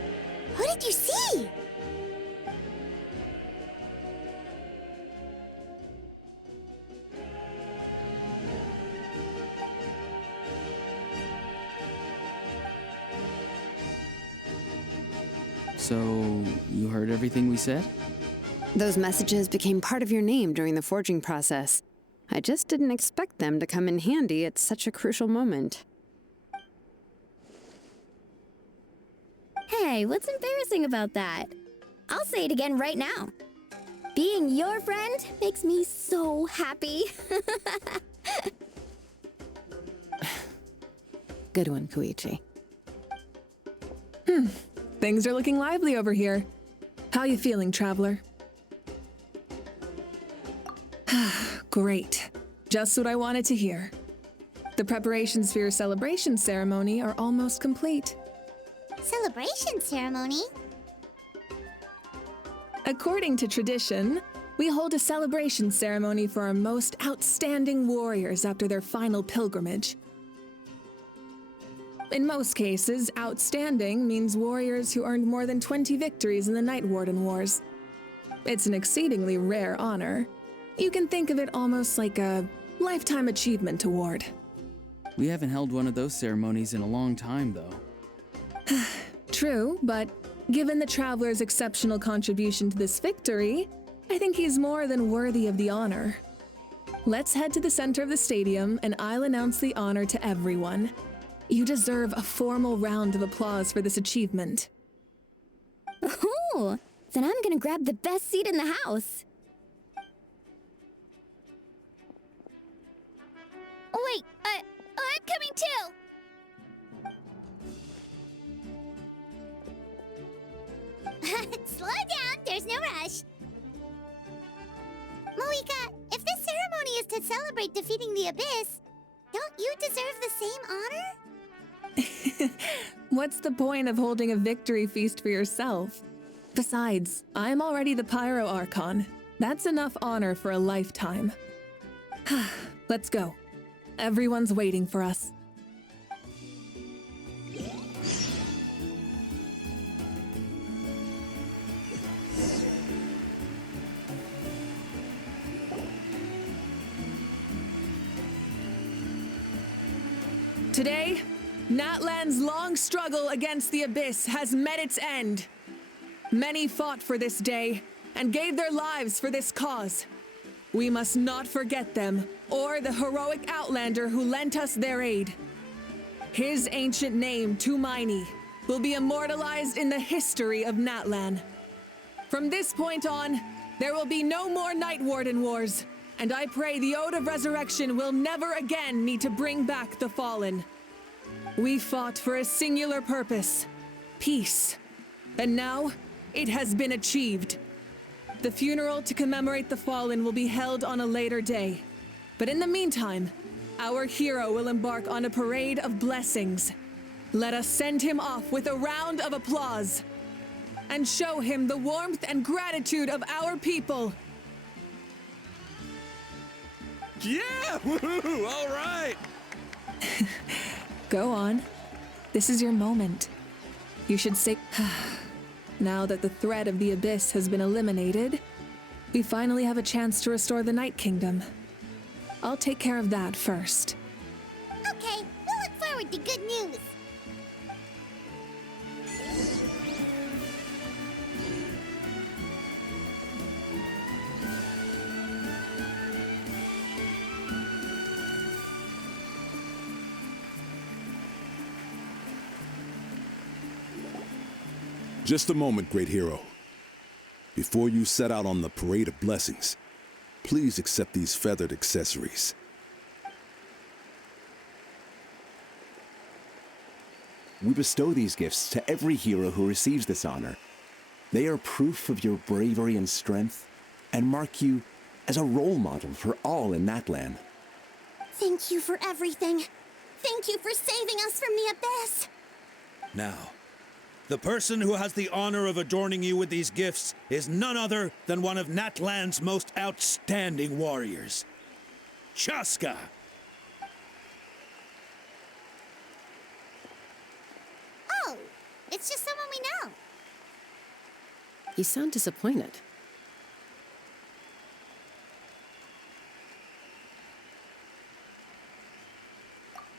Who did you see? So, you heard everything we said? Those messages became part of your name during the forging process. I just didn't expect them to come in handy at such a crucial moment. Hey, what's embarrassing about that? I'll say it again right now. Being your friend makes me so happy. Good one, Koichi. Things are looking lively over here. How you feeling, Traveler? Great. Just what I wanted to hear. The preparations for your celebration ceremony are almost complete. Celebration ceremony? According to tradition, we hold a celebration ceremony for our most outstanding warriors after their final pilgrimage. In most cases, outstanding means warriors who earned more than 20 victories in the Night Warden Wars. It's an exceedingly rare honor. You can think of it almost like a lifetime achievement award. We haven't held one of those ceremonies in a long time, though. True, but given the Traveler's exceptional contribution to this victory, I think he's more than worthy of the honor. Let's head to the center of the stadium and I'll announce the honor to everyone. You deserve a formal round of applause for this achievement. Ooh, then I'm gonna grab the best seat in the house. Wait, I'm coming too! Slow down, there's no rush. Moika, if this ceremony is to celebrate defeating the Abyss, don't you deserve the same honor? What's the point of holding a victory feast for yourself? Besides, I'm already the Pyro Archon. That's enough honor for a lifetime. Let's go. Everyone's waiting for us. Today, Natlan's long struggle against the Abyss has met its end. Many fought for this day and gave their lives for this cause. We must not forget them or the heroic Outlander who lent us their aid. His ancient name, Tumaini, will be immortalized in the history of Natlan. From this point on, there will be no more Night Warden Wars, and I pray the Ode of Resurrection will never again need to bring back the fallen. We fought for a singular purpose, peace, and now it has been achieved. The funeral to commemorate the fallen will be held on a later day, but in the meantime, our hero will embark on a parade of blessings. Let us send him off with a round of applause and show him the warmth and gratitude of our people. Yeah! Woohoo! All right! Go on. This is your moment. You should say... Now that the threat of the Abyss has been eliminated, we finally have a chance to restore the Night Kingdom. I'll take care of that first. Okay, we'll look forward to good news. Just a moment, great hero. Before you set out on the parade of blessings, please accept these feathered accessories. We bestow these gifts to every hero who receives this honor. They are proof of your bravery and strength, and mark you as a role model for all in Natlan. Thank you for everything. Thank you for saving us from the abyss. Now, the person who has the honor of adorning you with these gifts is none other than one of Natlan's most outstanding warriors, Chaska. Oh, it's just someone we know. You sound disappointed.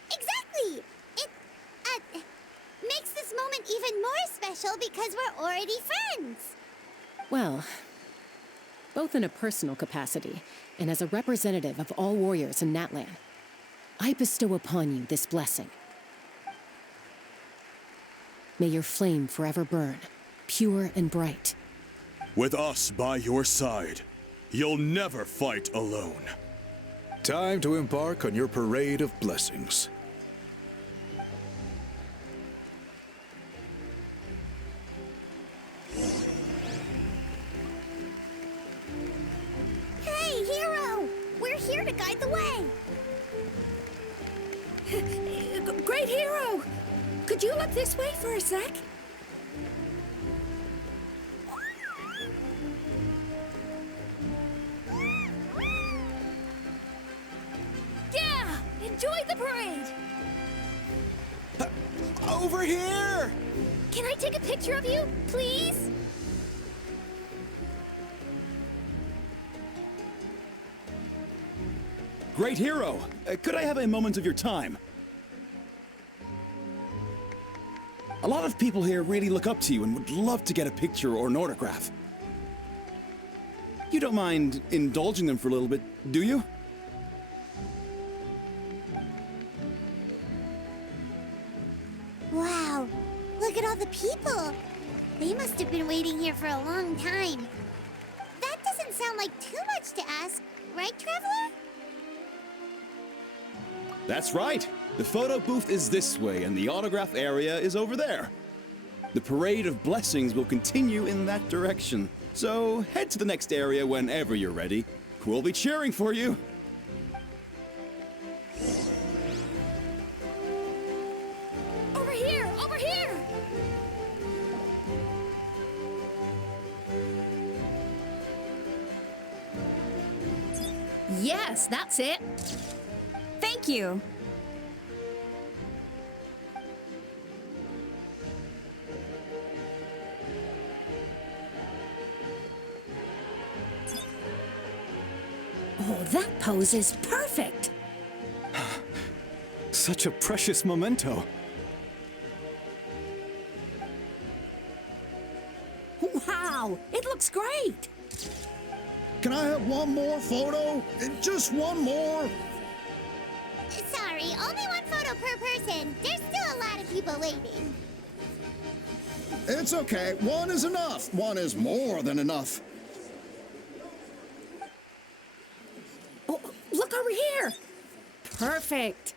Exactly! It, makes this moment even more special because we're already friends. Well, both in a personal capacity and as a representative of all warriors in Natlan, I bestow upon you this blessing. May your flame forever burn, pure and bright. With us by your side, you'll never fight alone. Time to embark on your parade of blessings. Hey, hero! We're here to guide the way. Great hero! Could you look this way for a sec? Yeah! Enjoy the parade! Over here! Can I take a picture of you, please? Great hero! Could I have a moment of your time? A lot of people here really look up to you and would love to get a picture or an autograph. You don't mind indulging them for a little bit, do you? Wow, look at all the people. They must have been waiting here for a long time. That doesn't sound like too much to ask, right, Traveler? That's right. The photo booth is this way and the autograph area is over there. The parade of blessings will continue in that direction. So head to the next area whenever you're ready. We'll be cheering for you. Over here! Over here! Yes, that's it. Thank you. Oh, that pose is perfect. Such a precious memento. Wow! It looks great! Can I have one more photo? Just one more? Sorry, only one photo per person. There's still a lot of people waiting. It's okay. One is enough. One is more than enough. Oh, look over here! Perfect!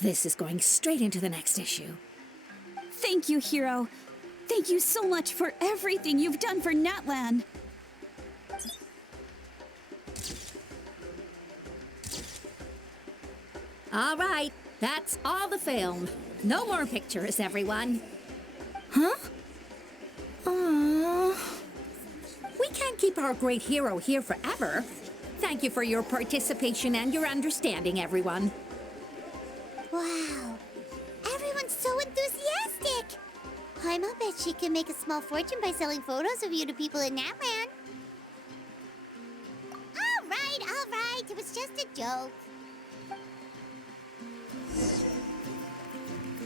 This is going straight into the next issue. Thank you, hero. Thank you so much for everything you've done for Natlan. All right, that's all the film. No more pictures, everyone. Huh? Aww. We can't keep our great hero here forever. Thank you for your participation and your understanding, everyone. Wow, everyone's so enthusiastic. I'll bet she can make a small fortune by selling photos of you to people in Natlan. All right, it was just a joke.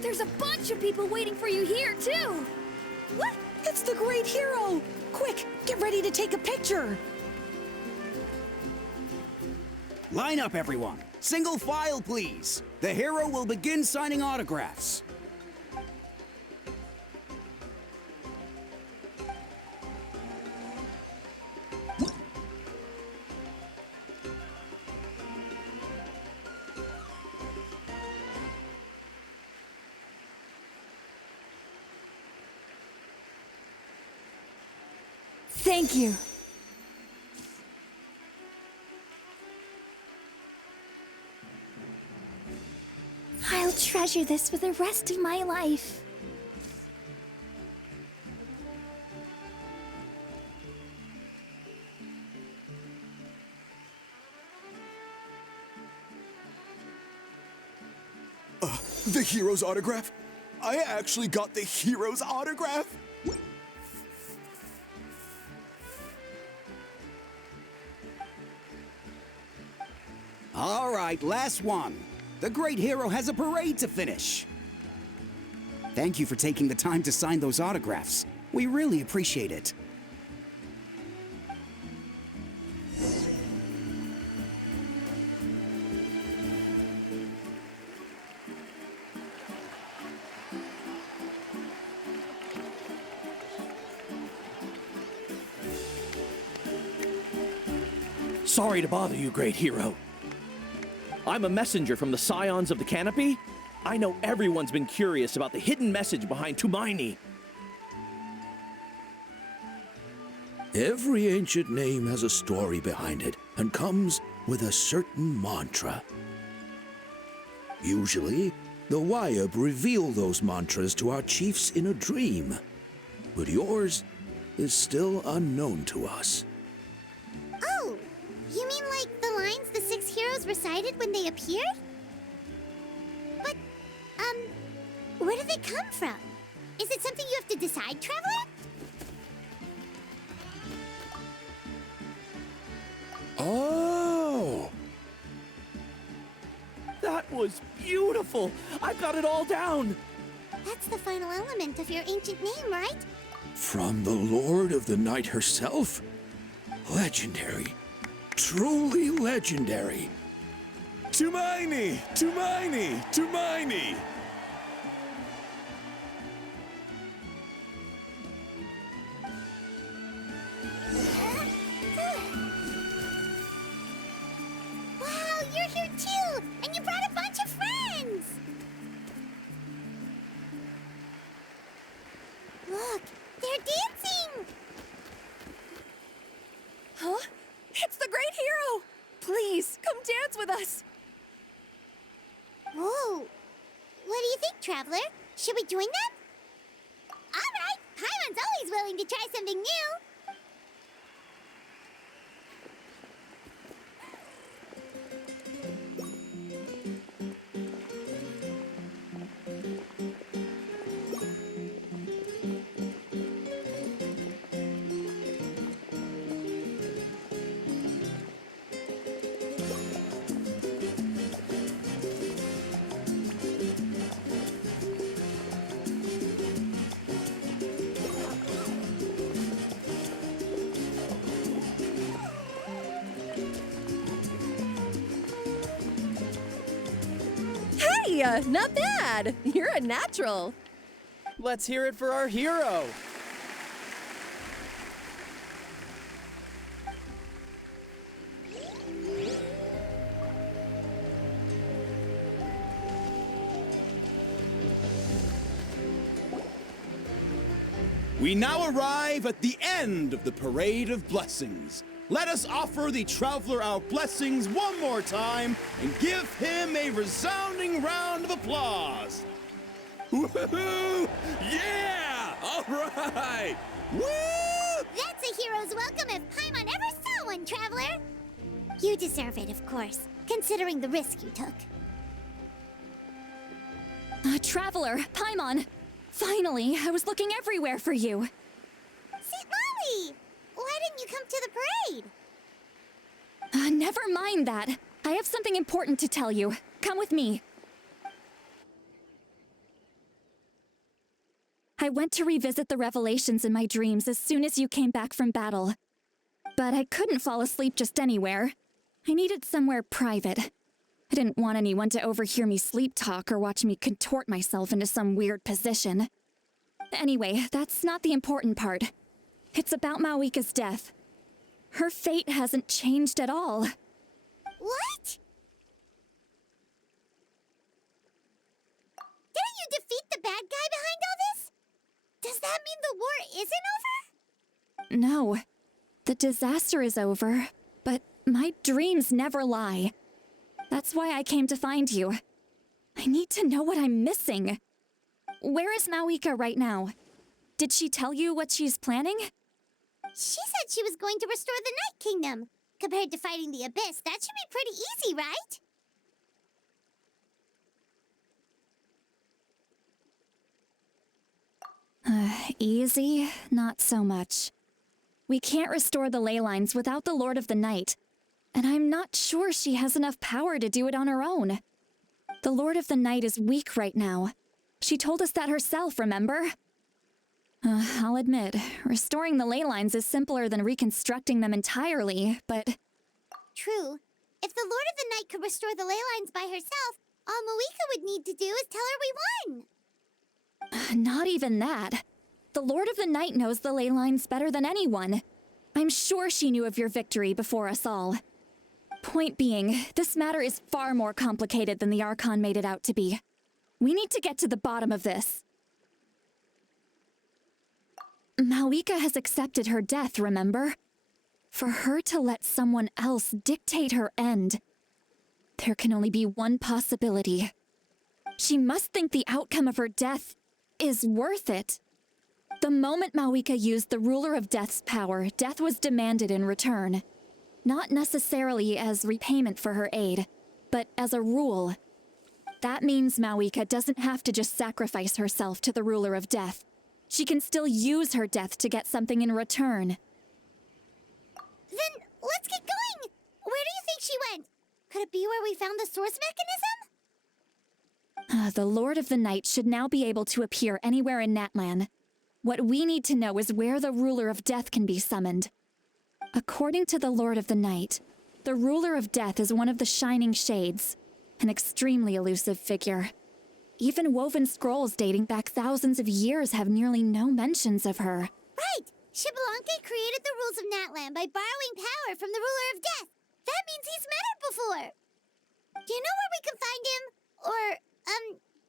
There's a bunch of people waiting for you here, too! What? It's the great hero! Quick, get ready to take a picture! Line up, everyone. Single file, please. The hero will begin signing autographs. Thank you. I'll treasure this for the rest of my life. The hero's autograph? I actually got the hero's autograph? All right, last one. The great hero has a parade to finish. Thank you for taking the time to sign those autographs. We really appreciate it. Sorry to bother you, great hero. I'm a messenger from the Scions of the Canopy. I know everyone's been curious about the hidden message behind Tumaini. Every ancient name has a story behind it and comes with a certain mantra. Usually, the Wayab reveal those mantras to our chiefs in a dream, but yours is still unknown to us. Oh, you mean like the lines the 6 heroes recited when they appeared? But, where do they come from? Is it something you have to decide, Traveler? Oh! That was beautiful! I've got it all down! That's the final element of your ancient name, right? From the Lord of the Night herself? Legendary. Truly legendary. Tumaini! Tumaini! Tumaini! Wow, you're here too! And you brought a bunch of friends! Look, they're dancing! Huh? It's the great hero! Please, come dance with us! Whoa! What do you think, Traveler? Should we join them? Alright! Paimon's always willing to try something new! Hey, not bad! You're a natural. Let's hear it for our hero. We now arrive at the end of the Parade of Blessings. Let us offer the traveler our blessings one more time and give him a resounding round of applause. Woohoo! Yeah! All right! Woo! That's a hero's welcome if Paimon ever saw one, Traveler! You deserve it, of course, considering the risk you took. Traveler, Paimon! Finally, I was looking everywhere for you. Sit Molly! Why didn't you come to the parade? Never mind that. I have something important to tell you. Come with me. I went to revisit the revelations in my dreams as soon as you came back from battle. But I couldn't fall asleep just anywhere. I needed somewhere private. I didn't want anyone to overhear me sleep talk or watch me contort myself into some weird position. Anyway, that's not the important part. It's about Mawika's death. Her fate hasn't changed at all. What? Didn't you defeat the bad guy behind all this? Does that mean the war isn't over? No, The disaster is over, but my dreams never lie. That's why I came to find you. I need to know what I'm missing. Where is Mawika right now? Did she tell you what she's planning? She said she was going to restore the Night Kingdom. Compared to fighting the Abyss, that should be pretty easy, right? Easy? Not so much. We can't restore the ley lines without the Lord of the Night, and I'm not sure she has enough power to do it on her own. The Lord of the Night is weak right now. She told us that herself, remember? I'll admit, restoring the ley lines is simpler than reconstructing them entirely, but... True. If the Lord of the Night could restore the ley lines by herself, all Mawika would need to do is tell her we won. Not even that. The Lord of the Night knows the ley lines better than anyone. I'm sure she knew of your victory before us all. Point being, this matter is far more complicated than the Archon made it out to be. We need to get to the bottom of this. Mawika has accepted her death, remember? For her to let someone else dictate her end, there can only be one possibility. She must think the outcome of her death is worth it. The moment Mawika used the Ruler of Death's power, death was demanded in return. Not necessarily as repayment for her aid, but as a rule. That means Mawika doesn't have to just sacrifice herself to the Ruler of Death. She can still use her death to get something in return. Then let's get going! Where do you think she went? Could it be where we found the source mechanism? The Lord of the Night should now be able to appear anywhere in Natlan. What we need to know is where the Ruler of Death can be summoned. According to the Lord of the Night, the Ruler of Death is one of the Shining Shades, an extremely elusive figure. Even woven scrolls dating back thousands of years have nearly no mentions of her. Right! Xbalanque created the rules of Natlan by borrowing power from the Ruler of Death. That means he's met her before. Do you know where we can find him? Or,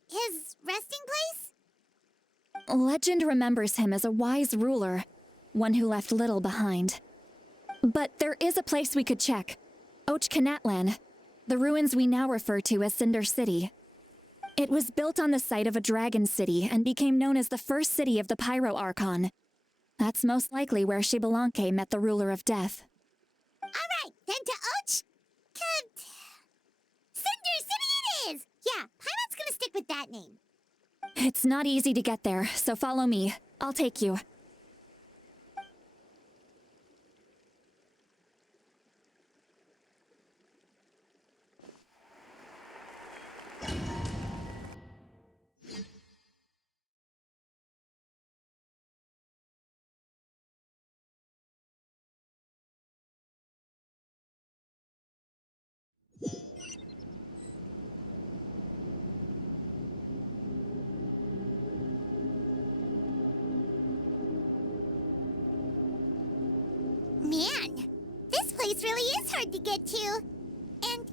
his resting place? Legend remembers him as a wise ruler, one who left little behind. But there is a place we could check. Natlan, the ruins we now refer to as Cinder City. It was built on the site of a dragon city and became known as the first city of the Pyro Archon. That's most likely where Xbalanque met the Ruler of Death. Alright, then to Cinder City it is! Yeah, Paimon's gonna stick with that name. It's not easy to get there, so follow me. I'll take you. Man, this place really is hard to get to. And,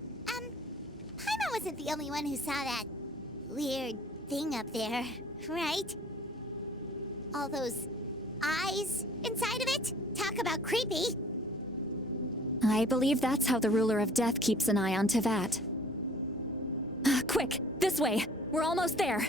Paimon wasn't the only one who saw that weird thing up there, right? All those eyes inside of it? Talk about creepy. I believe that's how the Ruler of Death keeps an eye on Tevat. Quick, this way! We're almost there!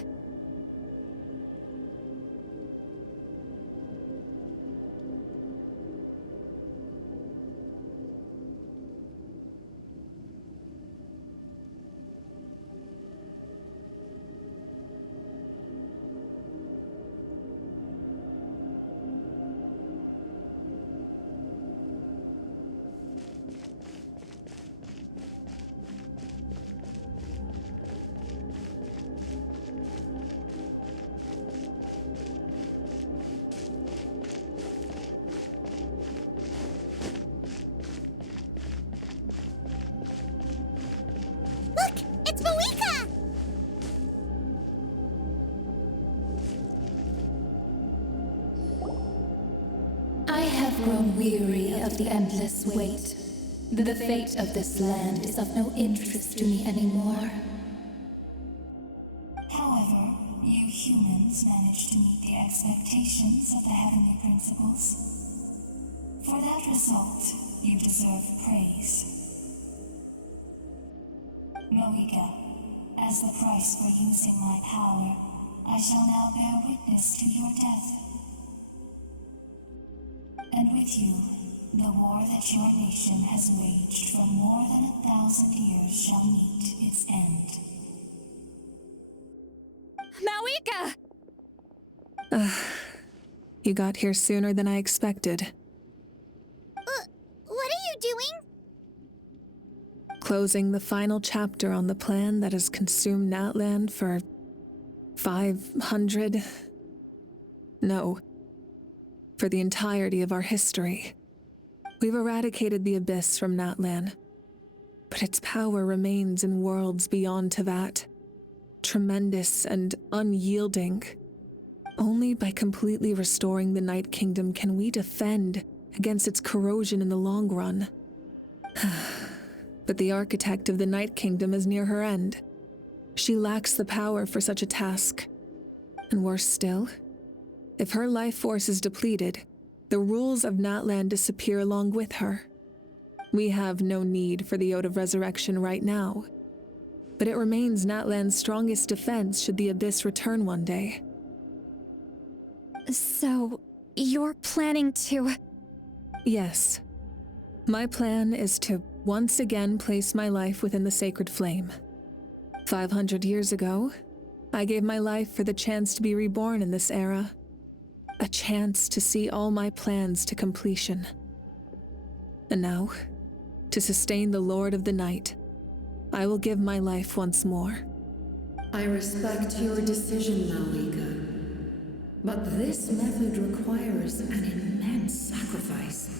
Grown weary of the endless wait. The fate of this land is of no interest to me anymore. However, you humans managed to meet the expectations of the heavenly principles. For that result, you deserve praise. Malika, as the price for using my power, I shall now bear witness to your death. And with you, the war that your nation has waged for more than 1,000 years shall meet its end. Malika! You got here sooner than I expected. What are you doing? Closing the final chapter on the plan that has consumed Natland for 500... No. For the entirety of our history. We've eradicated the abyss from Natland, but its power remains in worlds beyond Tevat. Tremendous and unyielding. Only by completely restoring the Night Kingdom can we defend against its corrosion in the long run. But the architect of the Night Kingdom is near her end. She lacks the power for such a task. And worse still, if her life force is depleted, the rules of Natland disappear along with her. We have no need for the Ode of Resurrection right now, but it remains Natland's strongest defense should the Abyss return one day. So, you're planning to... Yes. My plan is to once again place my life within the sacred flame. 500 years ago, I gave my life for the chance to be reborn in this era. A chance to see all my plans to completion. And now, to sustain the Lord of the Night, I will give my life once more. I respect your decision, Malika. But this method requires an immense sacrifice.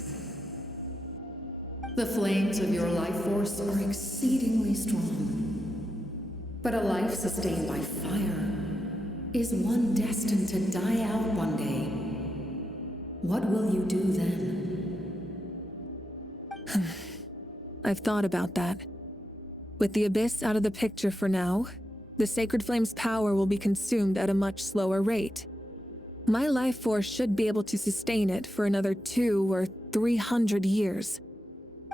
The flames of your life force are exceedingly strong. But a life sustained by fire is one destined to die out one day. What will you do then? I've thought about that. With the Abyss out of the picture for now, the Sacred Flame's power will be consumed at a much slower rate. My life force should be able to sustain it for another 200 or 300 years.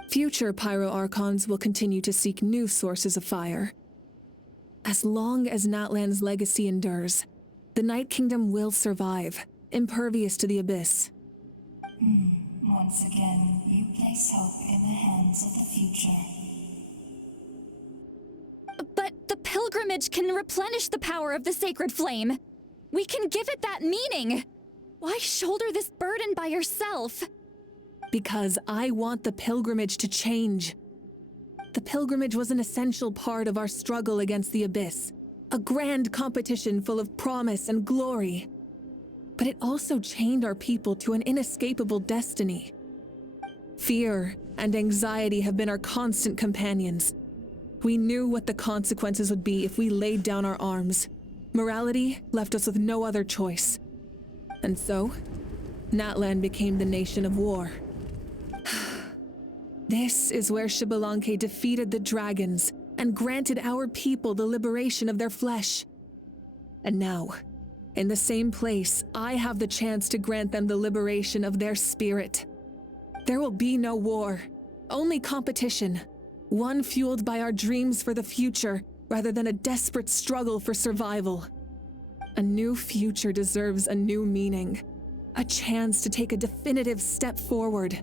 Future Pyro Archons will continue to seek new sources of fire. As long as Natland's legacy endures, the Night Kingdom will survive, impervious to the Abyss. Once again, you place hope in the hands of the future. But the pilgrimage can replenish the power of the sacred flame. We can give it that meaning. Why shoulder this burden by yourself? Because I want the pilgrimage to change. The pilgrimage was an essential part of our struggle against the Abyss, a grand competition full of promise and glory. But it also chained our people to an inescapable destiny. Fear and anxiety have been our constant companions. We knew what the consequences would be if we laid down our arms. Morality left us with no other choice. And so, Natland became the nation of war. This is where Xbalanque defeated the dragons and granted our people the liberation of their flesh. And now, in the same place, I have the chance to grant them the liberation of their spirit. There will be no war, only competition, one fueled by our dreams for the future rather than a desperate struggle for survival. A new future deserves a new meaning, a chance to take a definitive step forward.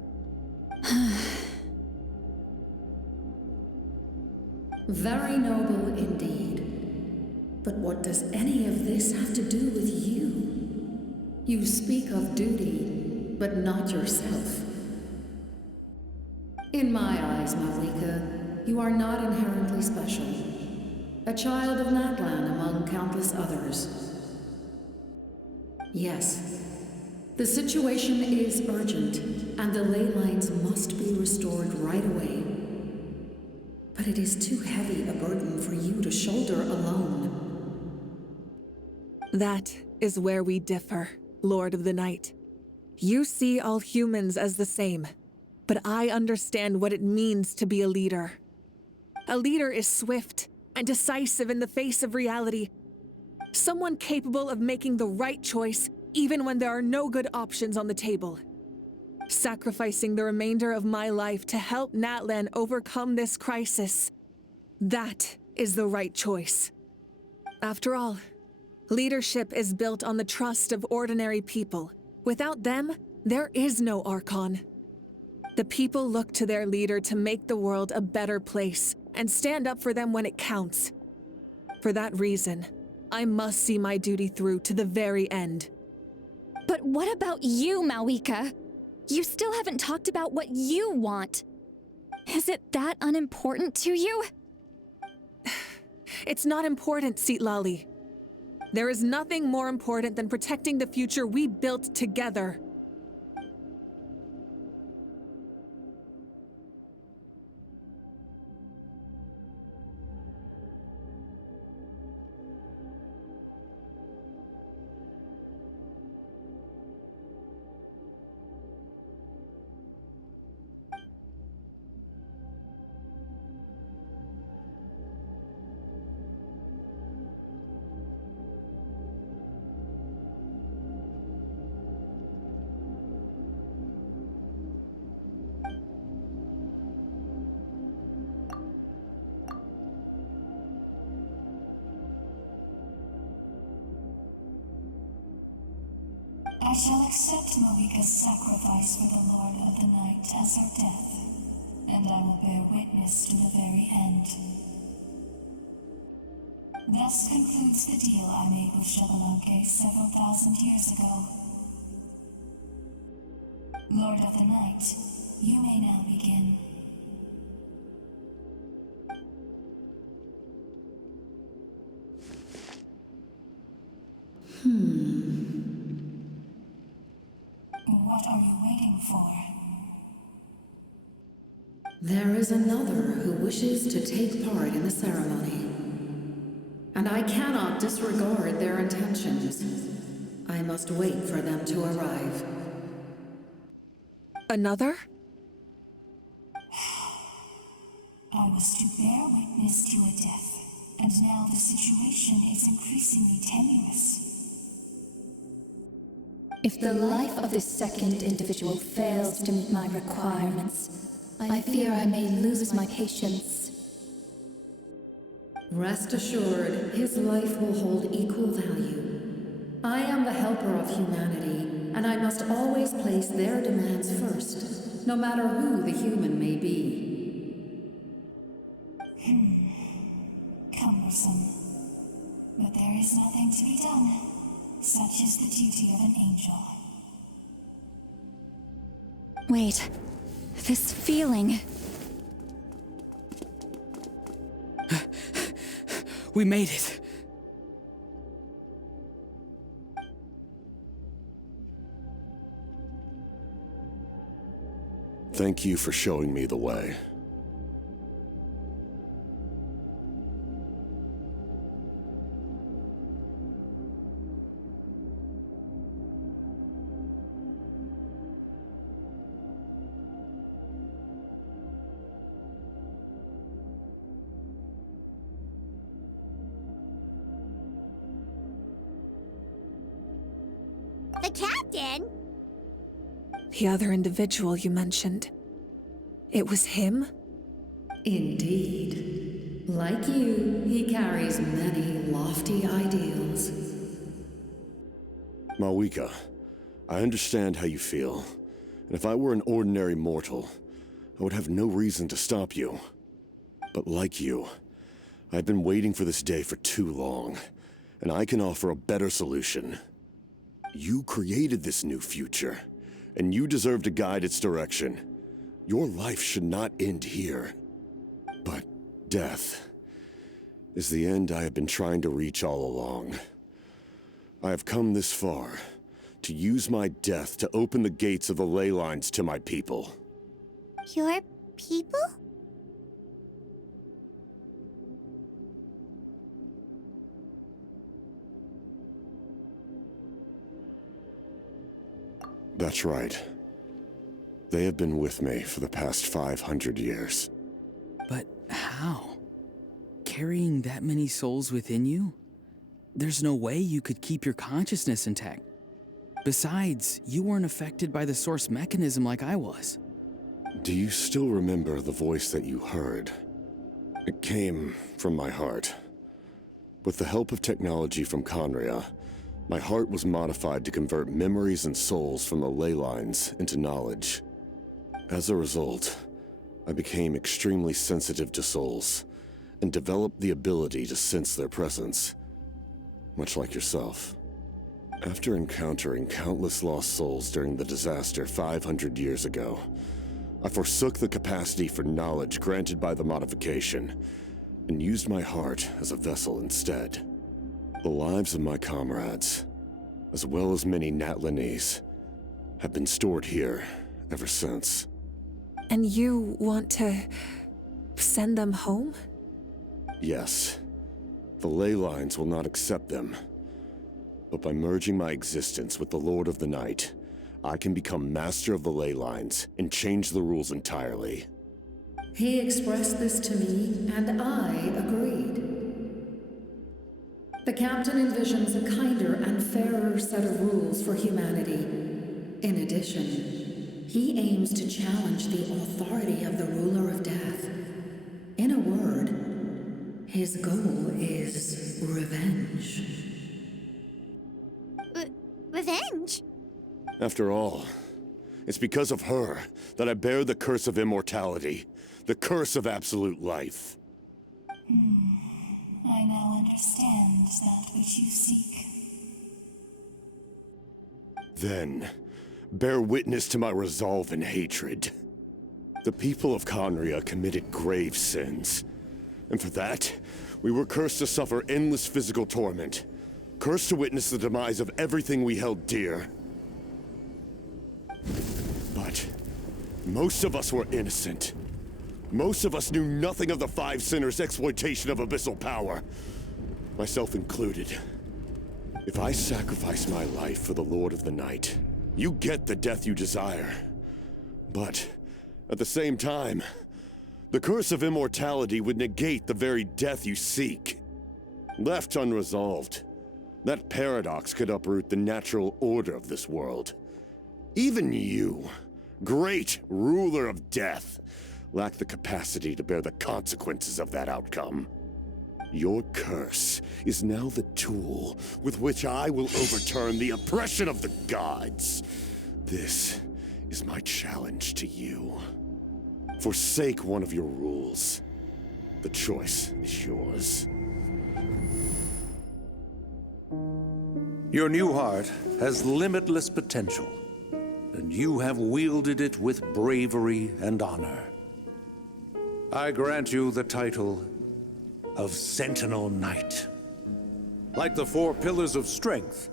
Very noble indeed. But what does any of this have to do with you? You speak of duty, but not yourself. In my eyes, Malika, you are not inherently special. A child of Natland among countless others. Yes, the situation is urgent, and the ley lines must be restored right away. But it is too heavy a burden for you to shoulder alone. That is where we differ, Lord of the Night. You see all humans as the same, but I understand what it means to be a leader. A leader is swift and decisive in the face of reality. Someone capable of making the right choice even when there are no good options on the table. sacrificing the remainder of my life to help Natlan overcome this crisis. That is the right choice. After all, leadership is built on the trust of ordinary people. Without them, there is no Archon. The people look to their leader to make the world a better place and stand up for them when it counts. For that reason, I must see my duty through to the very end. But what about you, Malika? You still haven't talked about what you want. Is it that unimportant to you? It's not important, Citlali. There is nothing more important than protecting the future we built together. I shall accept Malika's sacrifice for the Lord of the Night as her death, and I will bear witness to the very end. Thus concludes the deal I made with Shabalanke several thousand years ago. Lord of the Night, you may now begin. What are you waiting for? There is another who wishes to take part in the ceremony, and I cannot disregard their intentions. I must wait for them to arrive. Another? I was to bear witness to a death, and now the situation is increasingly tenuous. If the life of this second individual fails to meet my requirements, I fear I may lose my patience. Rest assured, his life will hold equal value. I am the helper of humanity, and I must always place their demands first, no matter who the human may be. Cumbersome. But there is nothing to be done. Such is the duty of an angel. Wait, this feeling. We made it. Thank you for showing me the way. The captain? The other individual you mentioned. It was him? Indeed. Like you, he carries many lofty ideals. Malika, I understand how you feel. And if I were an ordinary mortal, I would have no reason to stop you. But like you, I've been waiting for this day for too long, and I can offer a better solution. You created this new future, and you deserve to guide its direction. Your life should not end here. But death is the end I have been trying to reach all along. I have come this far to use my death to open the gates of the ley lines to my people. Your people? That's right. They have been with me for the past 500 years. But how? Carrying that many souls within you? There's no way you could keep your consciousness intact. Besides, you weren't affected by the source mechanism like I was. Do you still remember the voice that you heard? It came from my heart. With the help of technology from Conria, my heart was modified to convert memories and souls from the ley lines into knowledge. As a result, I became extremely sensitive to souls and developed the ability to sense their presence, much like yourself. After encountering countless lost souls during the disaster 500 years ago, I forsook the capacity for knowledge granted by the modification and used my heart as a vessel instead. The lives of my comrades, as well as many Natlanese, have been stored here ever since. And you want to send them home? Yes. The ley lines will not accept them. But by merging my existence with the Lord of the Night, I can become master of the ley lines and change the rules entirely. He expressed this to me, and I agreed. The captain envisions a kinder and fairer set of rules for humanity. In addition, he aims to challenge the authority of the ruler of death. In a word, his goal is revenge. Revenge? After all, it's because of her that I bear the curse of immortality, the curse of absolute life. I now understand that which you seek. Then, bear witness to my resolve and hatred. The people of Conria committed grave sins, and for that, we were cursed to suffer endless physical torment, cursed to witness the demise of everything we held dear. But most of us were innocent. Most of us knew nothing of the Five Sinners' exploitation of abyssal power, myself included. If I sacrifice my life for the Lord of the Night, you get the death you desire. But at the same time, the curse of immortality would negate the very death you seek. Left unresolved, that paradox could uproot the natural order of this world. Even you, great ruler of death, lack the capacity to bear the consequences of that outcome. Your curse is now the tool with which I will overturn the oppression of the gods. This is my challenge to you. Forsake one of your rules. The choice is yours. Your new heart has limitless potential, and you have wielded it with bravery and honor. I grant you the title of Sentinel Knight. Like the four pillars of strength,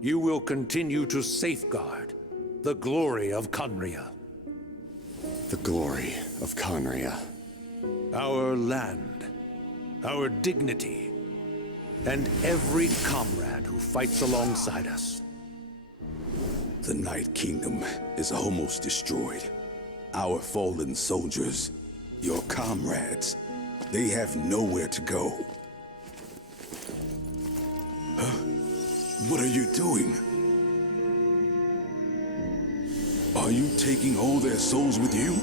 you will continue to safeguard the glory of Conria. The glory of Conria. Our land, our dignity, and every comrade who fights alongside us. The Night Kingdom is almost destroyed. Our fallen soldiers, your comrades, they have nowhere to go. What are you doing? Are you taking all their souls with you?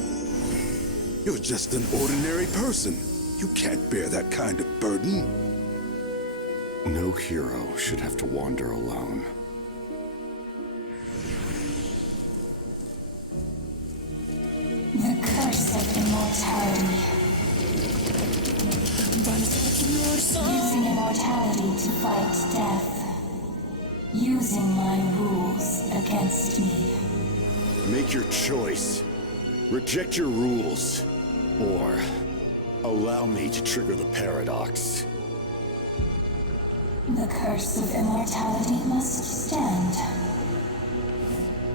You're just an ordinary person. You can't bear that kind of burden. No hero should have to wander alone. The curse of immortality. Using immortality to fight death. Using my rules against me. Make your choice. Reject your rules. Or allow me to trigger the paradox. The curse of immortality must stand.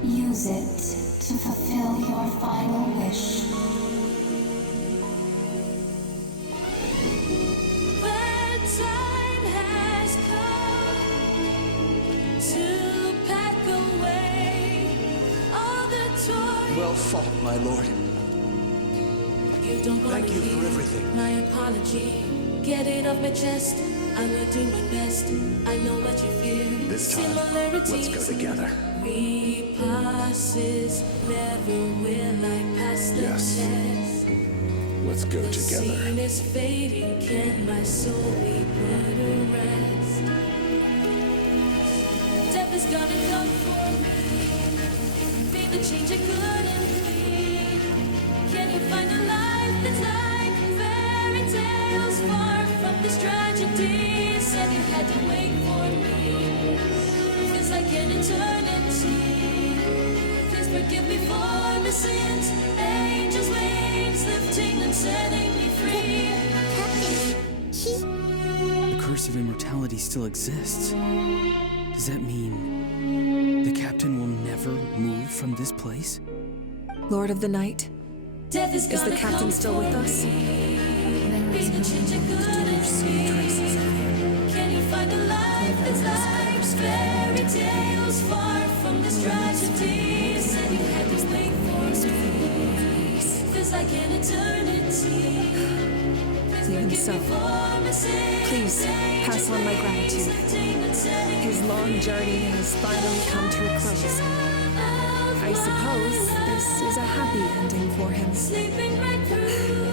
Use it to fulfill your final wish. The time has come to pack away all the toys. Well fought, my lord. You don't Thank you for everything. My apology. Get it off my chest. I will do my best. I know what you feel. This time, let's go together. Memory passes, never will I pass the Yes. test. Let's go The together. scene is fading, can my soul be put to rest? Death is gonna come for me, be the change I couldn't be. Can you find a life that's like fairy tales, far from this tragedy? Said you had to wait for me, feels like an eternity. Please forgive me for my sins. Angels' wings lifting and setting me free. The curse of immortality still exists. Does that mean the captain will never move from this place? Lord of the Night, Death is the captain still with us? Can you find a life that's like fairy tales, far from this tragedy? Said you had to wait for me, feels like an eternity. Even so, please pass on my gratitude. His long journey has finally come to a close. I suppose this is a happy ending for him.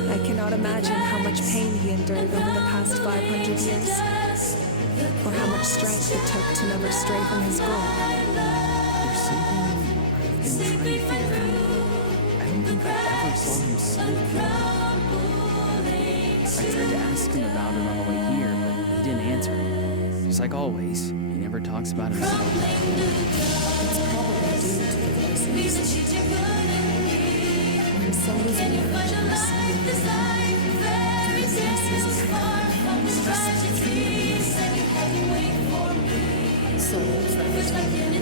I cannot imagine how much pain he endured over the past 500 years, or how much strength it took to never stray from his goal. There's something I've been trying to figure out. I don't think I ever saw him sleep. I tried to ask him about it on the way here, but he didn't answer. Just like always, he never talks about himself. It's probably due to the voices. When souls are virtuous, souls that were taken in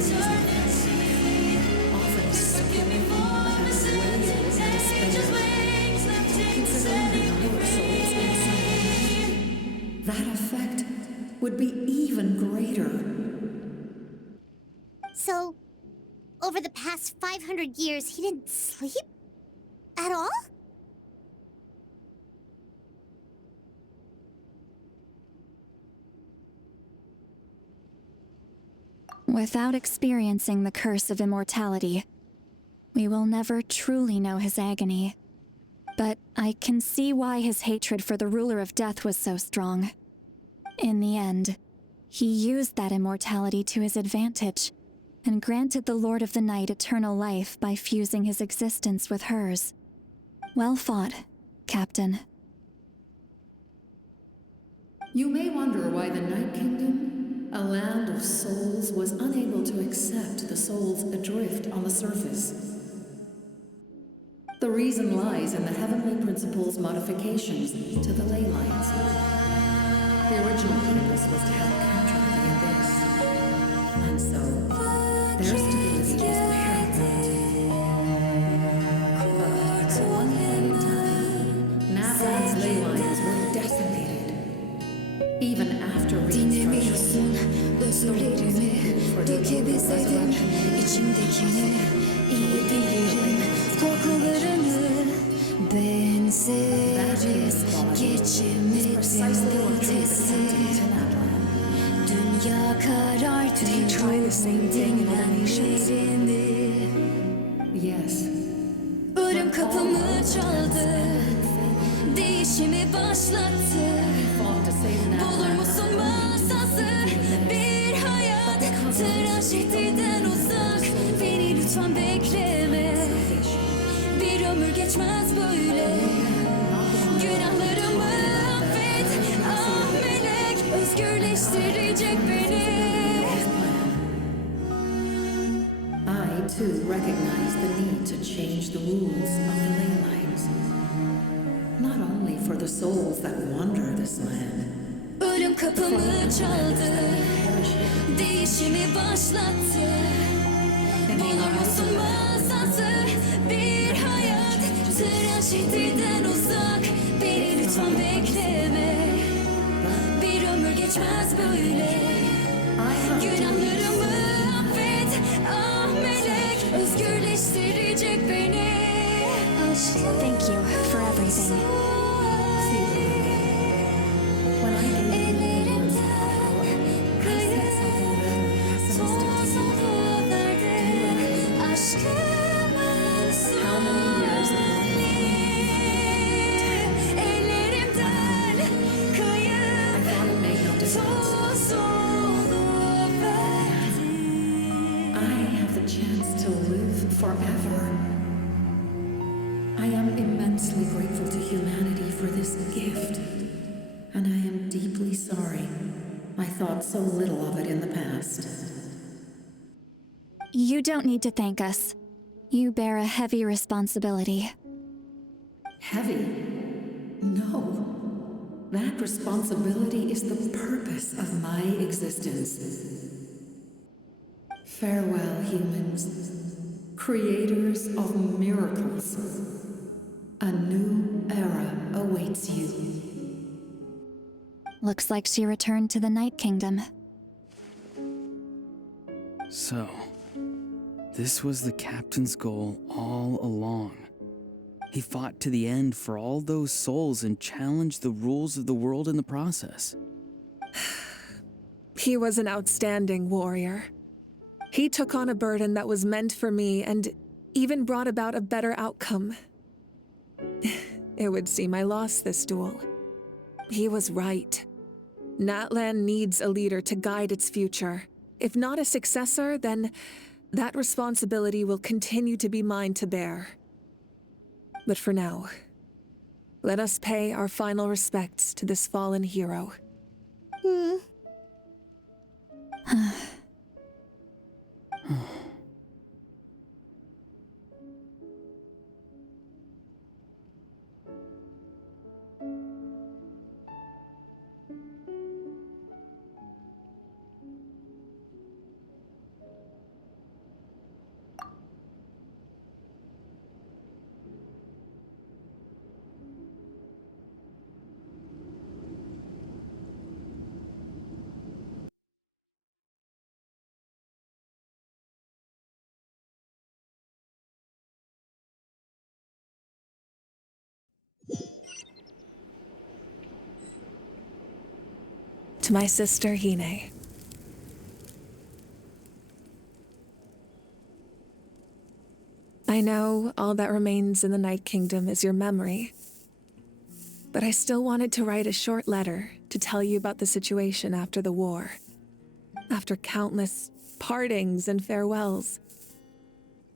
often screaming and wailing in despair, considering the number of souls inside. That effect would be even greater. So, over the past 500 years, he didn't sleep? At all? Without experiencing the curse of immortality, we will never truly know his agony. But I can see why his hatred for the ruler of death was so strong. In the end, he used that immortality to his advantage, and granted the Lord of the Night eternal life by fusing his existence with hers. Well fought, Captain. You may wonder why the Night Kingdom, a land of souls, was unable to accept the souls adrift on the surface. The reason lies in the heavenly principle's modifications to the ley lines. The original purpose was to help capture the abyss, and so their stability was paramount. But at one point in time, Natlan's ley lines were decimated. Even after reconstruction, özürlerimi dökebilseydim içimdekini iyi bilirim korkularını benzeriz geçemedim ötesi dünya karartı dinlenlerimi Yes. ölüm kapımı çaldı değişimi başlattı bulur musun masası bir hayat trajediden uzak beni lütfen bekleme bir ömür geçmez böyle günahlarımı affet ah melek özgürleştirecek beni I too recognize the need to change the rules of the ley lines. Not only for the souls that wander this land, ölüm kapımı çaldı değişimi başlattı bulur musun masası bir hayat trajediden uzak beni lütfen bekleme bir ömür geçmez böyle günahlarımı affet ah melek özgürleştirecek beni Thank you for everything. when I gave you I said something very pessimistic to you. forever. I am immensely grateful to humanity for this gift, and I am deeply sorry I thought so little of it in the past. You don't need to thank us. You bear a heavy responsibility. Heavy? No. That responsibility is the purpose of my existence. Farewell, humans, creators of miracles. A new era awaits you. Looks like she returned to the Night Kingdom. So, this was the captain's goal all along. He fought to the end for all those souls and challenged the rules of the world in the process. He was an outstanding warrior. He took on a burden that was meant for me and even brought about a better outcome. It would seem I lost this duel. He was right. Natlan needs a leader to guide its future. If not a successor, then that responsibility will continue to be mine to bear. But for now, let us pay our final respects to this fallen hero. To my sister, Hine. I know all that remains in the Night Kingdom is your memory, but I still wanted to write a short letter to tell you about the situation after the war. After countless partings and farewells,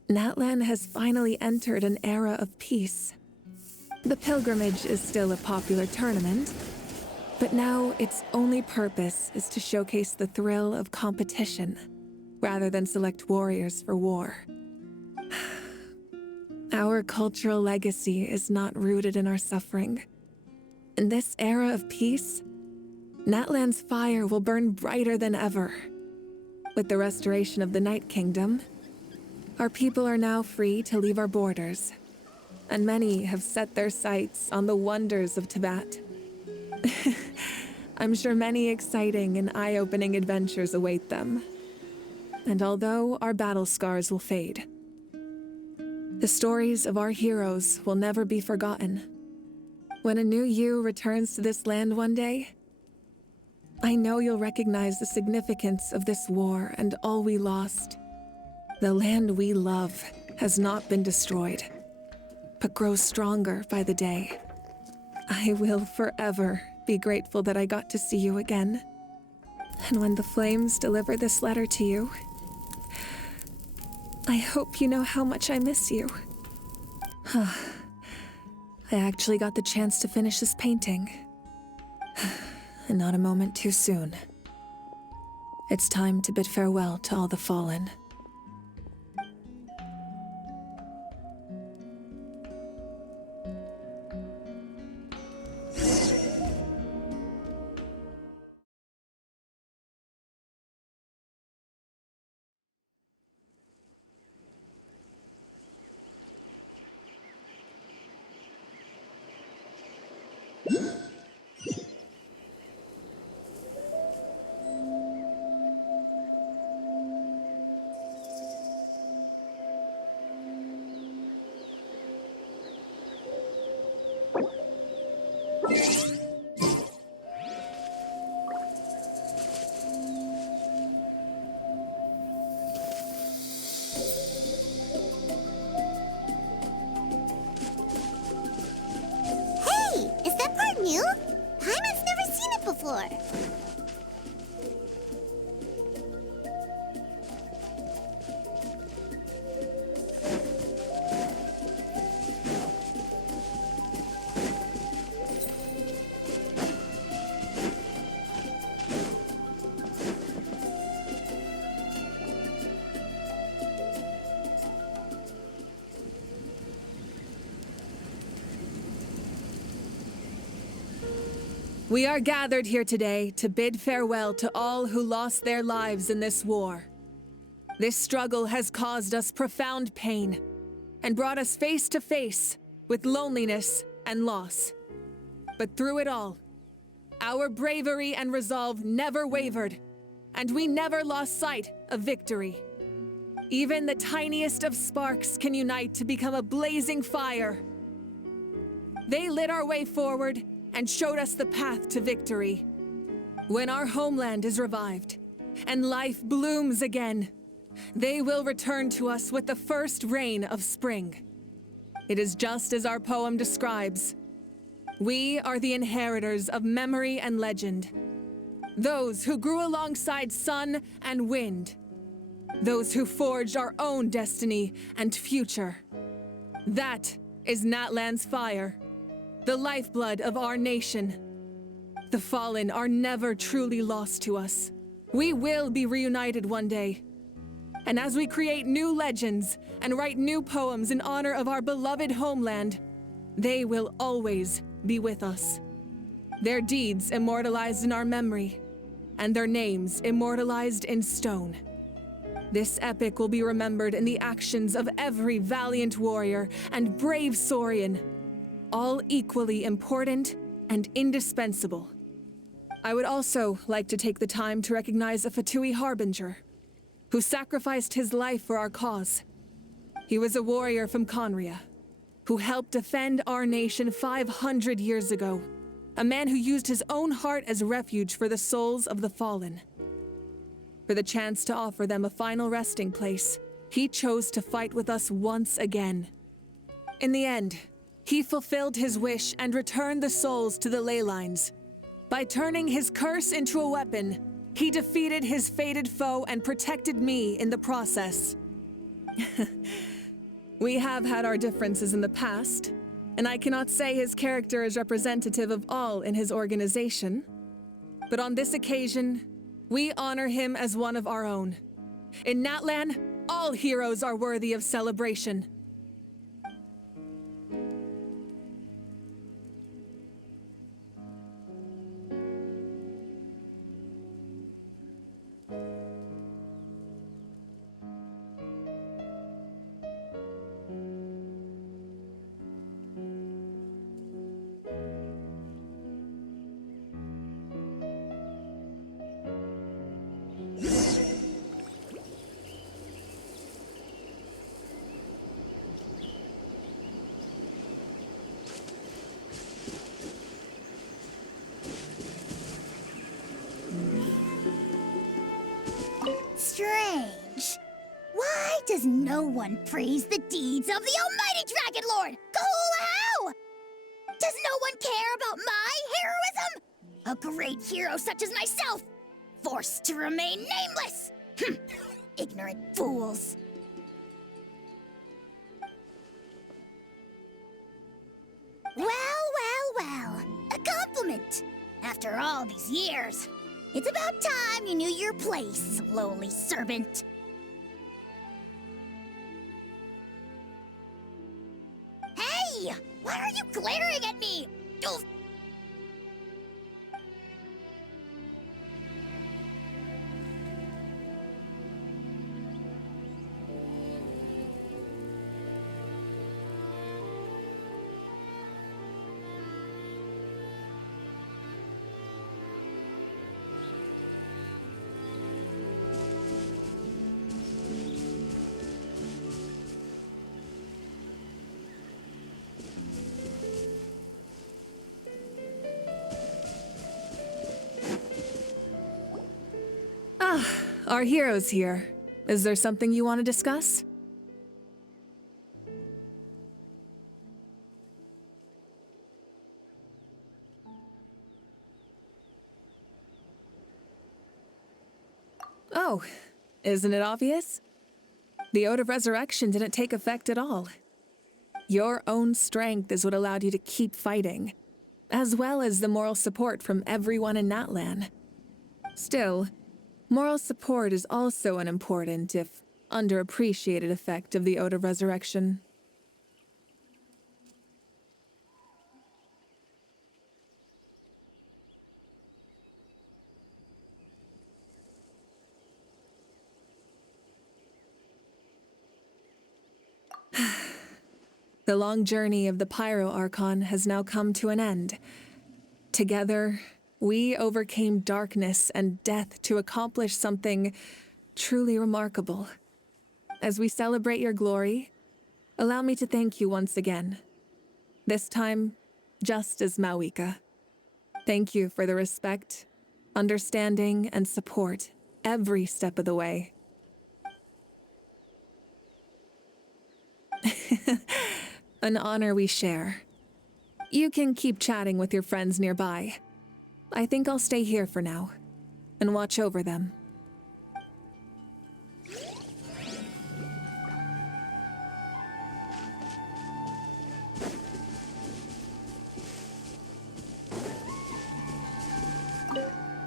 Natlan has finally entered an era of peace. The pilgrimage is still a popular tournament, but now its only purpose is to showcase the thrill of competition, rather than select warriors for war. Our cultural legacy is not rooted in our suffering. In this era of peace, Natlan's fire will burn brighter than ever. With the restoration of the Night Kingdom, our people are now free to leave our borders, and many have set their sights on the wonders of Tibet. I'm sure many exciting and eye-opening adventures await them. And although our battle scars will fade, the stories of our heroes will never be forgotten. When a new you returns to this land one day, I know you'll recognize the significance of this war and all we lost. The land we love has not been destroyed, but grows stronger by the day. I will forever be grateful that I got to see you again. And when the flames deliver this letter to you, I hope you know how much I miss you. I actually got the chance to finish this painting. And not a moment too soon. It's time to bid farewell to all the fallen. We are gathered here today to bid farewell to all who lost their lives in this war. This struggle has caused us profound pain and brought us face to face with loneliness and loss. But through it all, our bravery and resolve never wavered, and we never lost sight of victory. Even the tiniest of sparks can unite to become a blazing fire. They lit our way forward and showed us the path to victory. When our homeland is revived and life blooms again, they will return to us with the first rain of spring. It is just as our poem describes. We are the inheritors of memory and legend. Those who grew alongside sun and wind. Those who forged our own destiny and future. That is Natlan's fire, the lifeblood of our nation. The fallen are never truly lost to us. We will be reunited one day. And as we create new legends and write new poems in honor of our beloved homeland, they will always be with us. Their deeds immortalized in our memory, and their names immortalized in stone. This epic will be remembered in the actions of every valiant warrior and brave Saurian, all equally important and indispensable. I would also like to take the time to recognize a Fatui Harbinger, who sacrificed his life for our cause. He was a warrior from Conria, who helped defend our nation 500 years ago, a man who used his own heart as refuge for the souls of the fallen. For the chance to offer them a final resting place, he chose to fight with us once again. In the end, he fulfilled his wish and returned the souls to the ley lines. By turning his curse into a weapon, he defeated his fated foe and protected me in the process. We have had our differences in the past, and I cannot say his character is representative of all in his organization. But on this occasion, we honor him as one of our own. In Natlan, all heroes are worthy of celebration. Strange. Why does no one praise the deeds of the almighty Dragon Lord, Kahula? Does no one care about my heroism? A great hero such as myself, forced to remain nameless. Ignorant fools. Well. A compliment. After all these years. It's about time you knew your place, lowly servant. Hey! Why are you glaring at me? Oof. Our hero's here. Is there something you want to discuss? Oh, isn't it obvious? The Ode of Resurrection didn't take effect at all. Your own strength is what allowed you to keep fighting, as well as the moral support from everyone in Natlan. Still, moral support is also an important, if underappreciated, effect of the Ode of Resurrection. The long journey of the Pyro Archon has now come to an end. Together, we overcame darkness and death to accomplish something truly remarkable. As we celebrate your glory, allow me to thank you once again. This time, just as Mawika. Thank you for the respect, understanding, and support every step of the way. An honor we share. You can keep chatting with your friends nearby. I think I'll stay here for now and watch over them.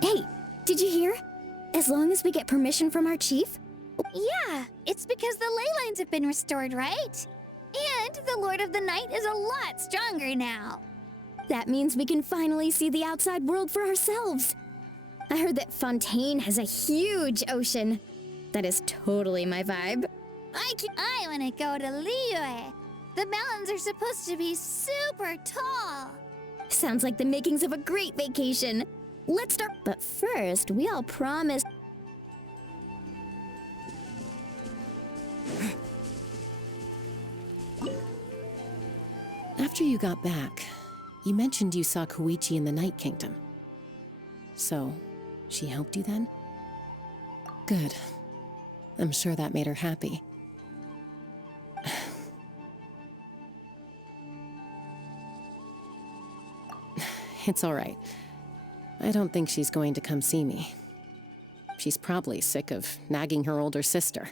Hey, did you hear? As long as we get permission from our chief? Yeah, it's because the ley lines have been restored, right? And the Lord of the Night is a lot stronger now. That means we can finally see the outside world for ourselves. I heard that Fontaine has a huge ocean. That is totally my vibe. I want to go to Liyue. The mountains are supposed to be super tall. Sounds like the makings of a great vacation. Let's start. But first, we all promised. After you got back, you mentioned you saw Koichi in the Night Kingdom. So, she helped you then? Good. I'm sure that made her happy. It's all right. I don't think she's going to come see me. She's probably sick of nagging her older sister.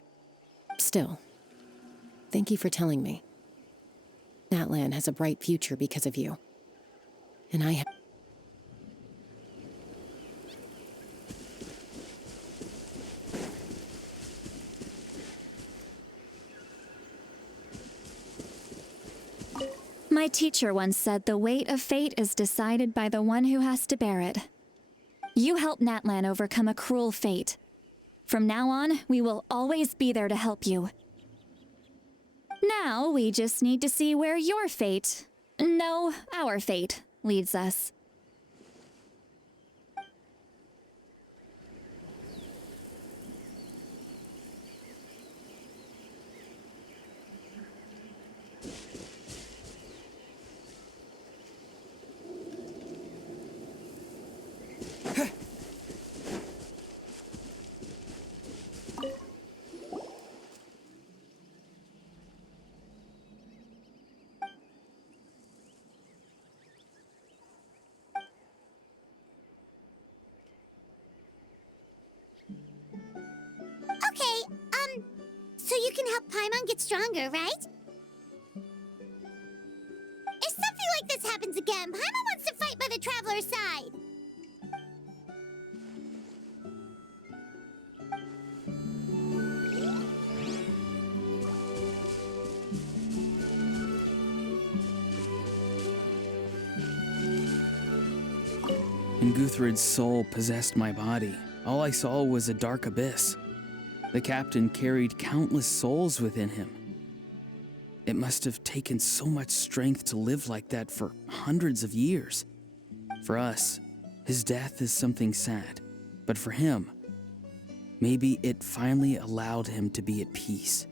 Still, thank you for telling me. Natlan has a bright future because of you. And I have... My teacher once said the weight of fate is decided by the one who has to bear it. You helped Natlan overcome a cruel fate. From now on, we will always be there to help you. Now, we just need to see where your fate, no, our fate, leads us. Okay, so you can help Paimon get stronger, right? If something like this happens again, Paimon wants to fight by the Traveler's side. When Guthred's soul possessed my body, all I saw was a dark abyss. The captain carried countless souls within him. It must have taken so much strength to live like that for hundreds of years. For us, his death is something sad, but for him, maybe it finally allowed him to be at peace.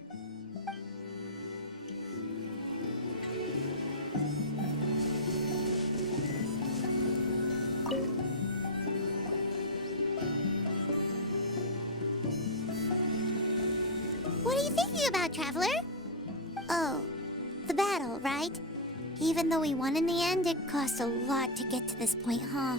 What are you thinking about, Traveler? Oh, the battle, right? Even though we won in the end, it cost a lot to get to this point, huh?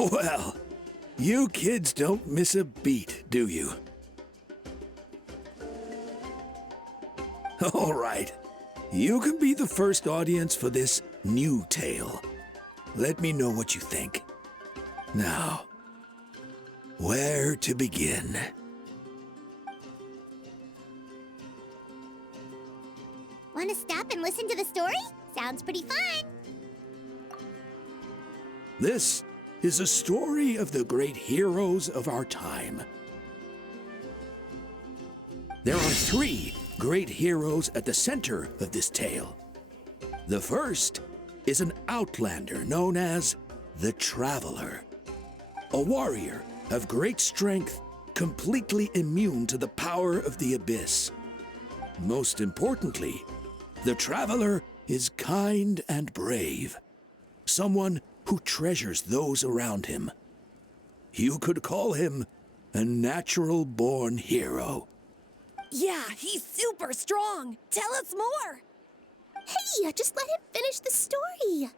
Well, you kids don't miss a beat, do you? All right. You can be the first audience for this new tale. Let me know what you think. Now, where to begin? Want to stop and listen to the story? Sounds pretty fun. This is a story of the great heroes of our time. There are 3 great heroes at the center of this tale. The first is an outlander known as the Traveler, a warrior of great strength, completely immune to the power of the abyss. Most importantly, the Traveler is kind and brave, someone who treasures those around him. You could call him a natural-born hero. Yeah, he's super strong. Tell us more. Hey, just let him finish the story.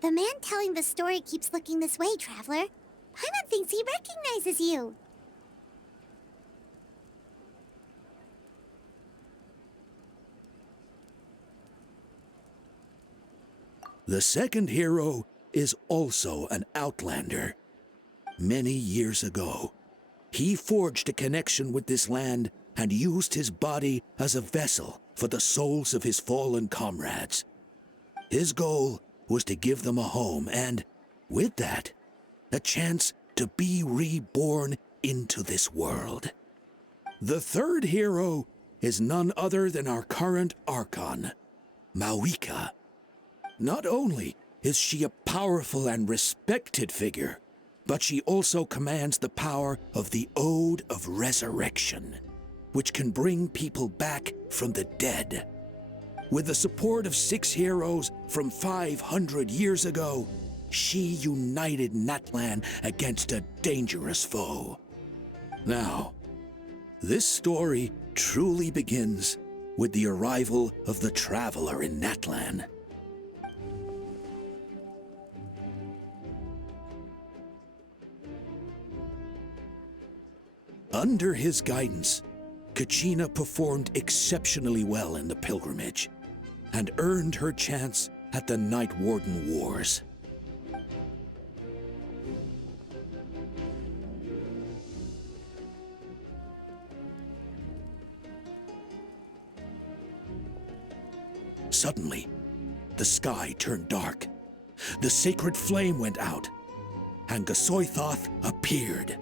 The man telling the story keeps looking this way, Traveler. Paimon thinks he recognizes you. The second hero is also an outlander. Many years ago, he forged a connection with this land and used his body as a vessel for the souls of his fallen comrades. His goal was to give them a home and, with that, a chance to be reborn into this world. The third hero is none other than our current Archon, Mawika. Not only is she a powerful and respected figure, but she also commands the power of the Ode of Resurrection, which can bring people back from the dead. With the support of 6 heroes from 500 years ago, she united Natlan against a dangerous foe. Now, this story truly begins with the arrival of the Traveler in Natlan. Under his guidance, Kachina performed exceptionally well in the pilgrimage and earned her chance at the Night Warden Wars. Suddenly, the sky turned dark, the sacred flame went out, and Gasoithoth appeared.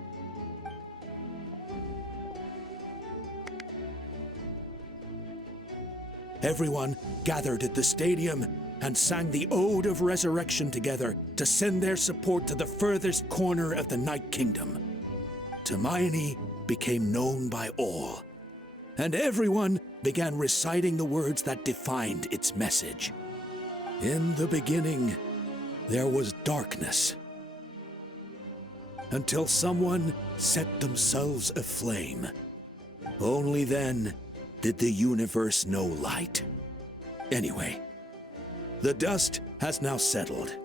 Everyone gathered at the stadium and sang the Ode of Resurrection together to send their support to the furthest corner of the Night Kingdom. Hermione became known by all, and everyone began reciting the words that defined its message. In the beginning, there was darkness, until someone set themselves aflame. Only then did the universe know light. Anyway, the dust has now settled,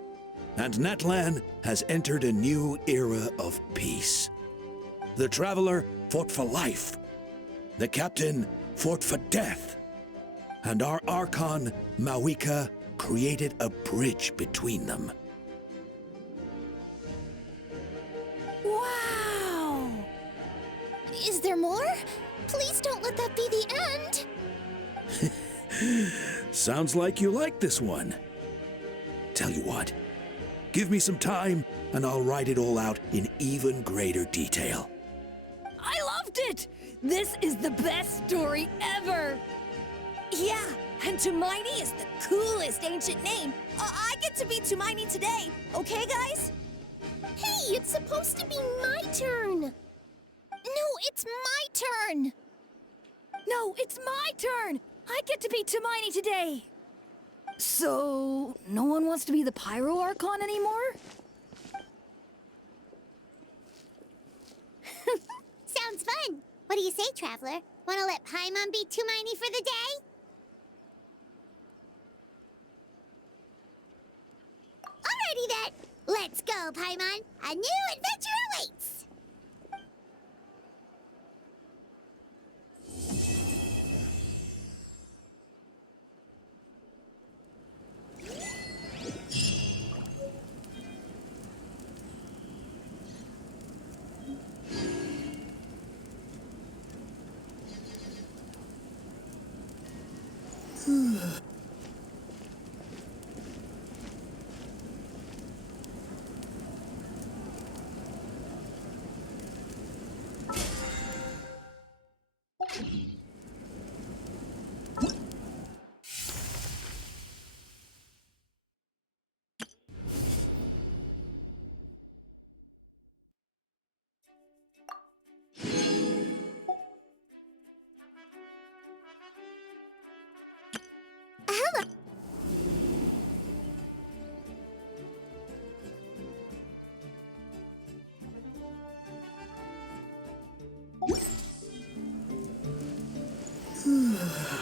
and Natlan has entered a new era of peace. The Traveler fought for life, the Captain fought for death, and our Archon, Mawika, created a bridge between them. Wow! Is there more? Please don't let that be the end! Sounds like you like this one. Tell you what, give me some time and I'll write it all out in even greater detail. I loved it! This is the best story ever! Yeah, and Tumaini is the coolest ancient name. I get to be Tumaini today, okay, guys? Hey, it's supposed to be my turn! No, it's my turn! No, it's my turn! I get to be Tumaini today! So, no one wants to be the Pyro Archon anymore? Sounds fun! What do you say, Traveler? Wanna let Paimon be Tumaini for the day? then. Let's go, Paimon. A new adventure awaits. Hello.